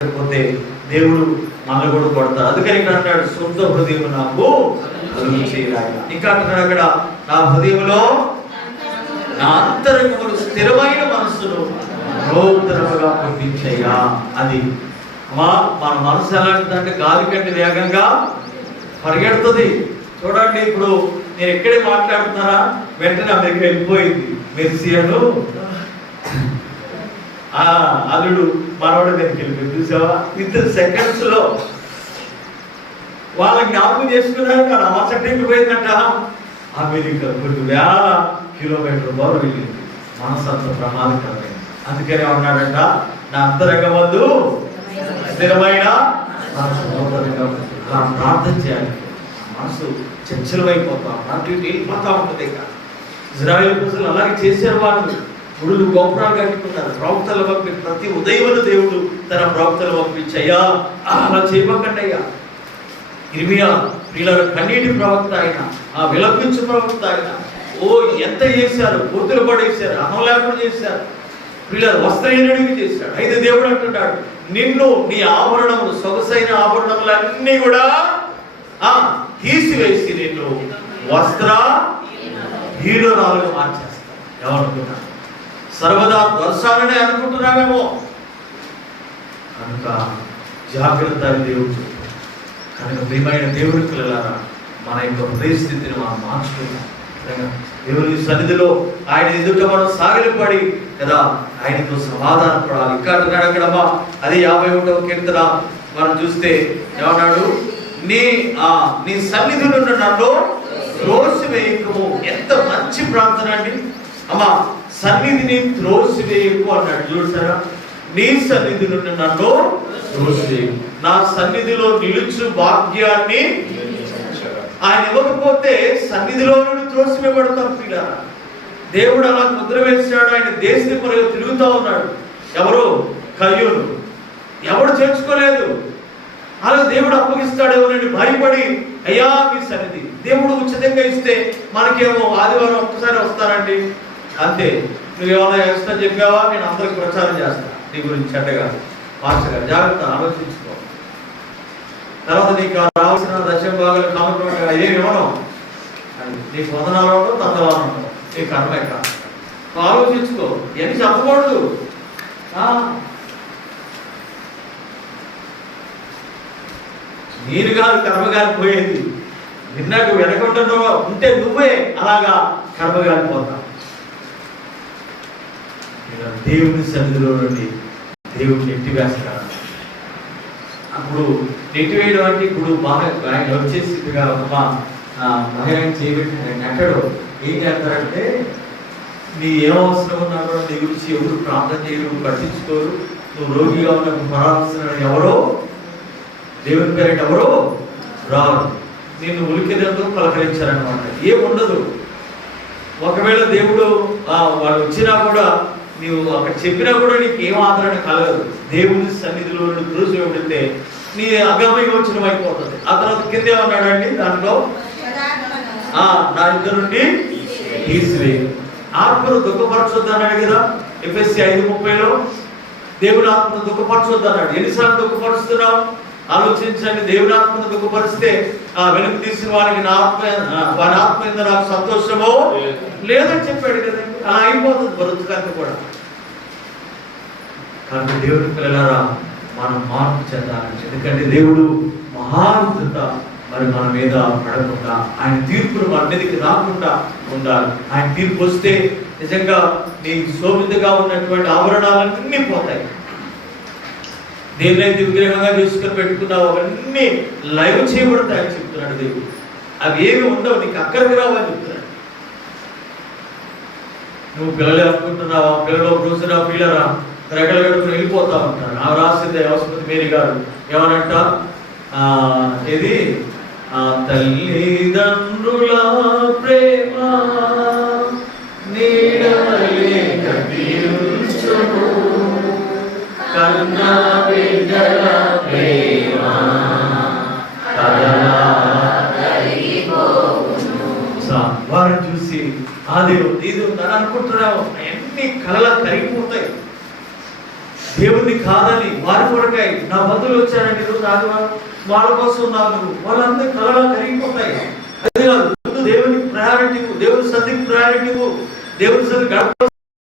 లేకపోతే దేవుడు మనల్ని కూడా కొడతారు. అందుకని ఇక్కడ అంటాడు, శుద్ధ హృదయం నాకు చేయాలి. ఇంకా అంటున్నాడు అక్కడ, నా హృదయంలో నా అంతరంగములు స్థిరమైన మనస్సును నూతనముగా పుట్టించయ్యా. అది మన మనసు ఎలాంటిదంటే గాలి కంటే వేగంగా పరిగెడుతుంది. చూడండి, ఇప్పుడు నేను ఎక్కడే మాట్లాడుతున్నారా వెంటనే అమెరికా వెళ్ళిపోయింది. మెర్సియాను అల్లుడు మనవాడు దగ్గరికి వెళ్ళిపోయింది, చూసావా? 2 seconds లో వాళ్ళకి జ్ఞాపకం చేసుకున్నారు. కానీ అమర్చడానికి పోయిందంట అమెరికా. కొన్ని వేల కిలోమీటర్ల దూరం వెళ్ళింది. మనసు అంత ప్రమాదకరమైంది. అందుకనే ఉన్నాడంట, నా అంతరంగమందు స్థిరమైన ప్రార్థన చేయాలి. మనసు చంచలమైపోతాం, అటు ఇటు వెళ్ళిపోతా ఉంటుంది. ఇజ్రాయేల్ ప్రజలు అలాగే చేశారు. వాళ్ళు గుడులు గోపురాలు కట్టుకున్నారు. ప్రవక్తలు పంపి ప్రతి ఉదయమున దేవుడు తన ప్రవక్తలు పంపించయ్యా, అలా చేయకండి అయ్యా. ఇర్మియా ప్రియుల కన్నీటి ప్రవక్త ఆయన, ఆ విలపించు ప్రవక్త ఆయన. ఎంత చేశారు, పూర్తులు పడేశారు, అన్నం లేకుండా చేశారు, ప్రియుల వస్త్రహీనుడికి చేశాడు. అయితే దేవుడు అంటున్నాడు, నిన్ను నీ ఆభరణములు, సొగసైన ఆభరణములన్నీ కూడా తీసివేసి నిన్ను వస్త్ర హీనురాలుగా మార్చేస్తాను. ఏమనుకున్నా? సర్వదా దర్శాలనే అనుకుంటున్నామేమో. కనుక జాగ్రత్త దేవుడు చెప్పాడు. కనుక ప్రియమైన దేవుడి పిల్లలారా, మన యొక్క పరిస్థితిని మనం మార్చుకున్నాం. దేవుని సన్నిధిలో ఆయన ఎదుట మనం సాగిలపడి కదా ఆయనతో సమాధాన పడాలి. ఇక్కడ అక్కడమ్మా అది 51వ కీర్తన మనం చూస్తే ఏమన్నాడు? నీ సన్నిధిలో నన్ను త్రోసివేయకము. ఎంత మంచి ప్రార్థన అండి. అమ్మా, సన్నిధిని త్రోసివేయకు అన్నాడు. చూసారా? నీ సన్నిధి నుండి నన్ను త్రోసివేయకు. నా సన్నిధిలో నిలుచు భాగ్యాన్ని ఆయన ఇవ్వకపోతే సన్నిధిలో నుండి త్రోసివేయబడతాం. పిల్లరా, దేవుడు అలా ముద్ర వేసాడు. ఆయన దేశం కొరకు తిరుగుతూ ఉన్నాడు. ఎవరు? కయ్యూను. ఎవడు చేర్చుకోలేదు. అలా దేవుడు అప్పగిస్తాడేమోనని భయపడి, అయ్యా మీ సన్నిధి దేవుడు ఉచితంగా ఇస్తే మనకేమో ఆదివారం ఒక్కసారి వస్తానండి అంతే. నువ్వేమన్నా ఎక్స్ట్రా చెప్పావా, నేను అందరికి ప్రచారం చేస్తాను నీ గురించి చెడ్డగా. మాస్టర్ గారు జాగ్రత్త, ఆలోచించుకో. తర్వాత నీకు రావాల్సిన దశం భాగాలు కామటువంటి ఏమి ఇవ్వడం, నీకు వందనాలు తందవానం నీ కర్మే కాదు. నువ్వు ఆలోచించుకో. ఎన్ని చెప్పకూడదు. నేను కాదు కర్మగాలి పోయేది. నిన్నకు వెనకుండా ఉంటే నువ్వే అలాగా కర్మగాలిపోతావు. దేవుని సన్నిధిలో నుండి దేవుడిని నెట్టివేస్తాడు. అప్పుడు నెట్టివేయడం అంటే ఇప్పుడు బాగా ఆయన వచ్చేసి మహిళ చేయబెట్టి నెట్టడు. ఏం చేస్తారంటే నీ ఏం అవసరం ఉన్నా కూడా నీ గురించి ఎవరు ప్రార్థన చేయరు, పట్టించుకోరు. నువ్వు రోగిగా ఉన్నప్పుడు పరామర్శించడానికి ఎవరో దేవుని పేరిట ఎవరో రారు. నిన్ను ఉలికినందుకు పలకరించారనమాట. ఏముండదు. ఒకవేళ దేవుడు వాళ్ళు వచ్చినా కూడా నీవు అక్కడ చెప్పినా కూడా నీకు ఏం ఆదరణ కలగదు. దేవుని సన్నిధిలో నుండి దృశ్యం ఏమిటంటే నీ అగమ్యగోచరం అయిపోతుంది. ఆ తర్వాత కింద ఏమన్నాడండి దాంట్లో, నా ఇద్దరు నుండి తీసివేయి. ఆత్మను దుఃఖపరచొద్దు అన్నాడు కదా ఎఫెసీ 5:30లో. దేవుని ఆత్మను దుఃఖపరచొద్దు అన్నాడు. ఎన్నిసార్లు దుఃఖపరుస్తున్నావు ఆలోచించండి. దేవుని ఆత్మను దుఃఖపరిస్తే వెనుక తీసిన వారికి వారి ఆత్మ మీద నాకు సంతోషమో లేదని చెప్పాడు కదండి. అలా అయిపోతుంది బ్రతుకంతా కూడా. కాబట్టి దేవుని పిల్లలారా మనం మార్పు చెందాలి. ఎందుకంటే దేవుడు మహానుద్ధత మరి మన మీద పడకుండా, ఆయన తీర్పులు మన మీదకి రాకుండా ఉండాలి. ఆయన తీర్పు వస్తే నిజంగా నీ శోభితగా ఉన్నటువంటి ఆభరణాలన్నీ పోతాయి. దేన్నైతే విగ్రహంగా చేసుకుని పెట్టుకున్నావు అవన్నీ లైవ్ చేయబడతాయని చెప్తున్నాడు దేవుడు. అవి ఏమి ఉండవు, నీకు అక్కడికి రావని చెప్తున్నాడు. నువ్వు పిల్లలు అనుకుంటున్నావా, పిల్లలు రోజున పిల్లరా రెక్కలు కడుపుని వెళ్ళిపోతా ఉంటారు. ఆ రాసిందే అవసరం మేరీ గారు ఏమనంట, ఇది తల్లిదండ్రుల ప్రేమ నీడవలే కదిలించును, కన్నా బిడ్డల ప్రేమ వారిని చూసి అది ఇది ఉందని అనుకుంటున్నావు. అన్ని కళల కరిగిపోతాయి. దేవుడిని కాదని వారి కొరకై నా బంధువులు వచ్చారండి ఈరోజు ఆదివారం, వాళ్ళ కోసం ఉన్నాను, వాళ్ళందరూ కళలా కరిగిపోతాయి. అది కాదు, దేవుని ప్రయారిటీ, దేవుని సన్నిధికి ప్రయారిటీ, దేవుని సన్నిధి గడప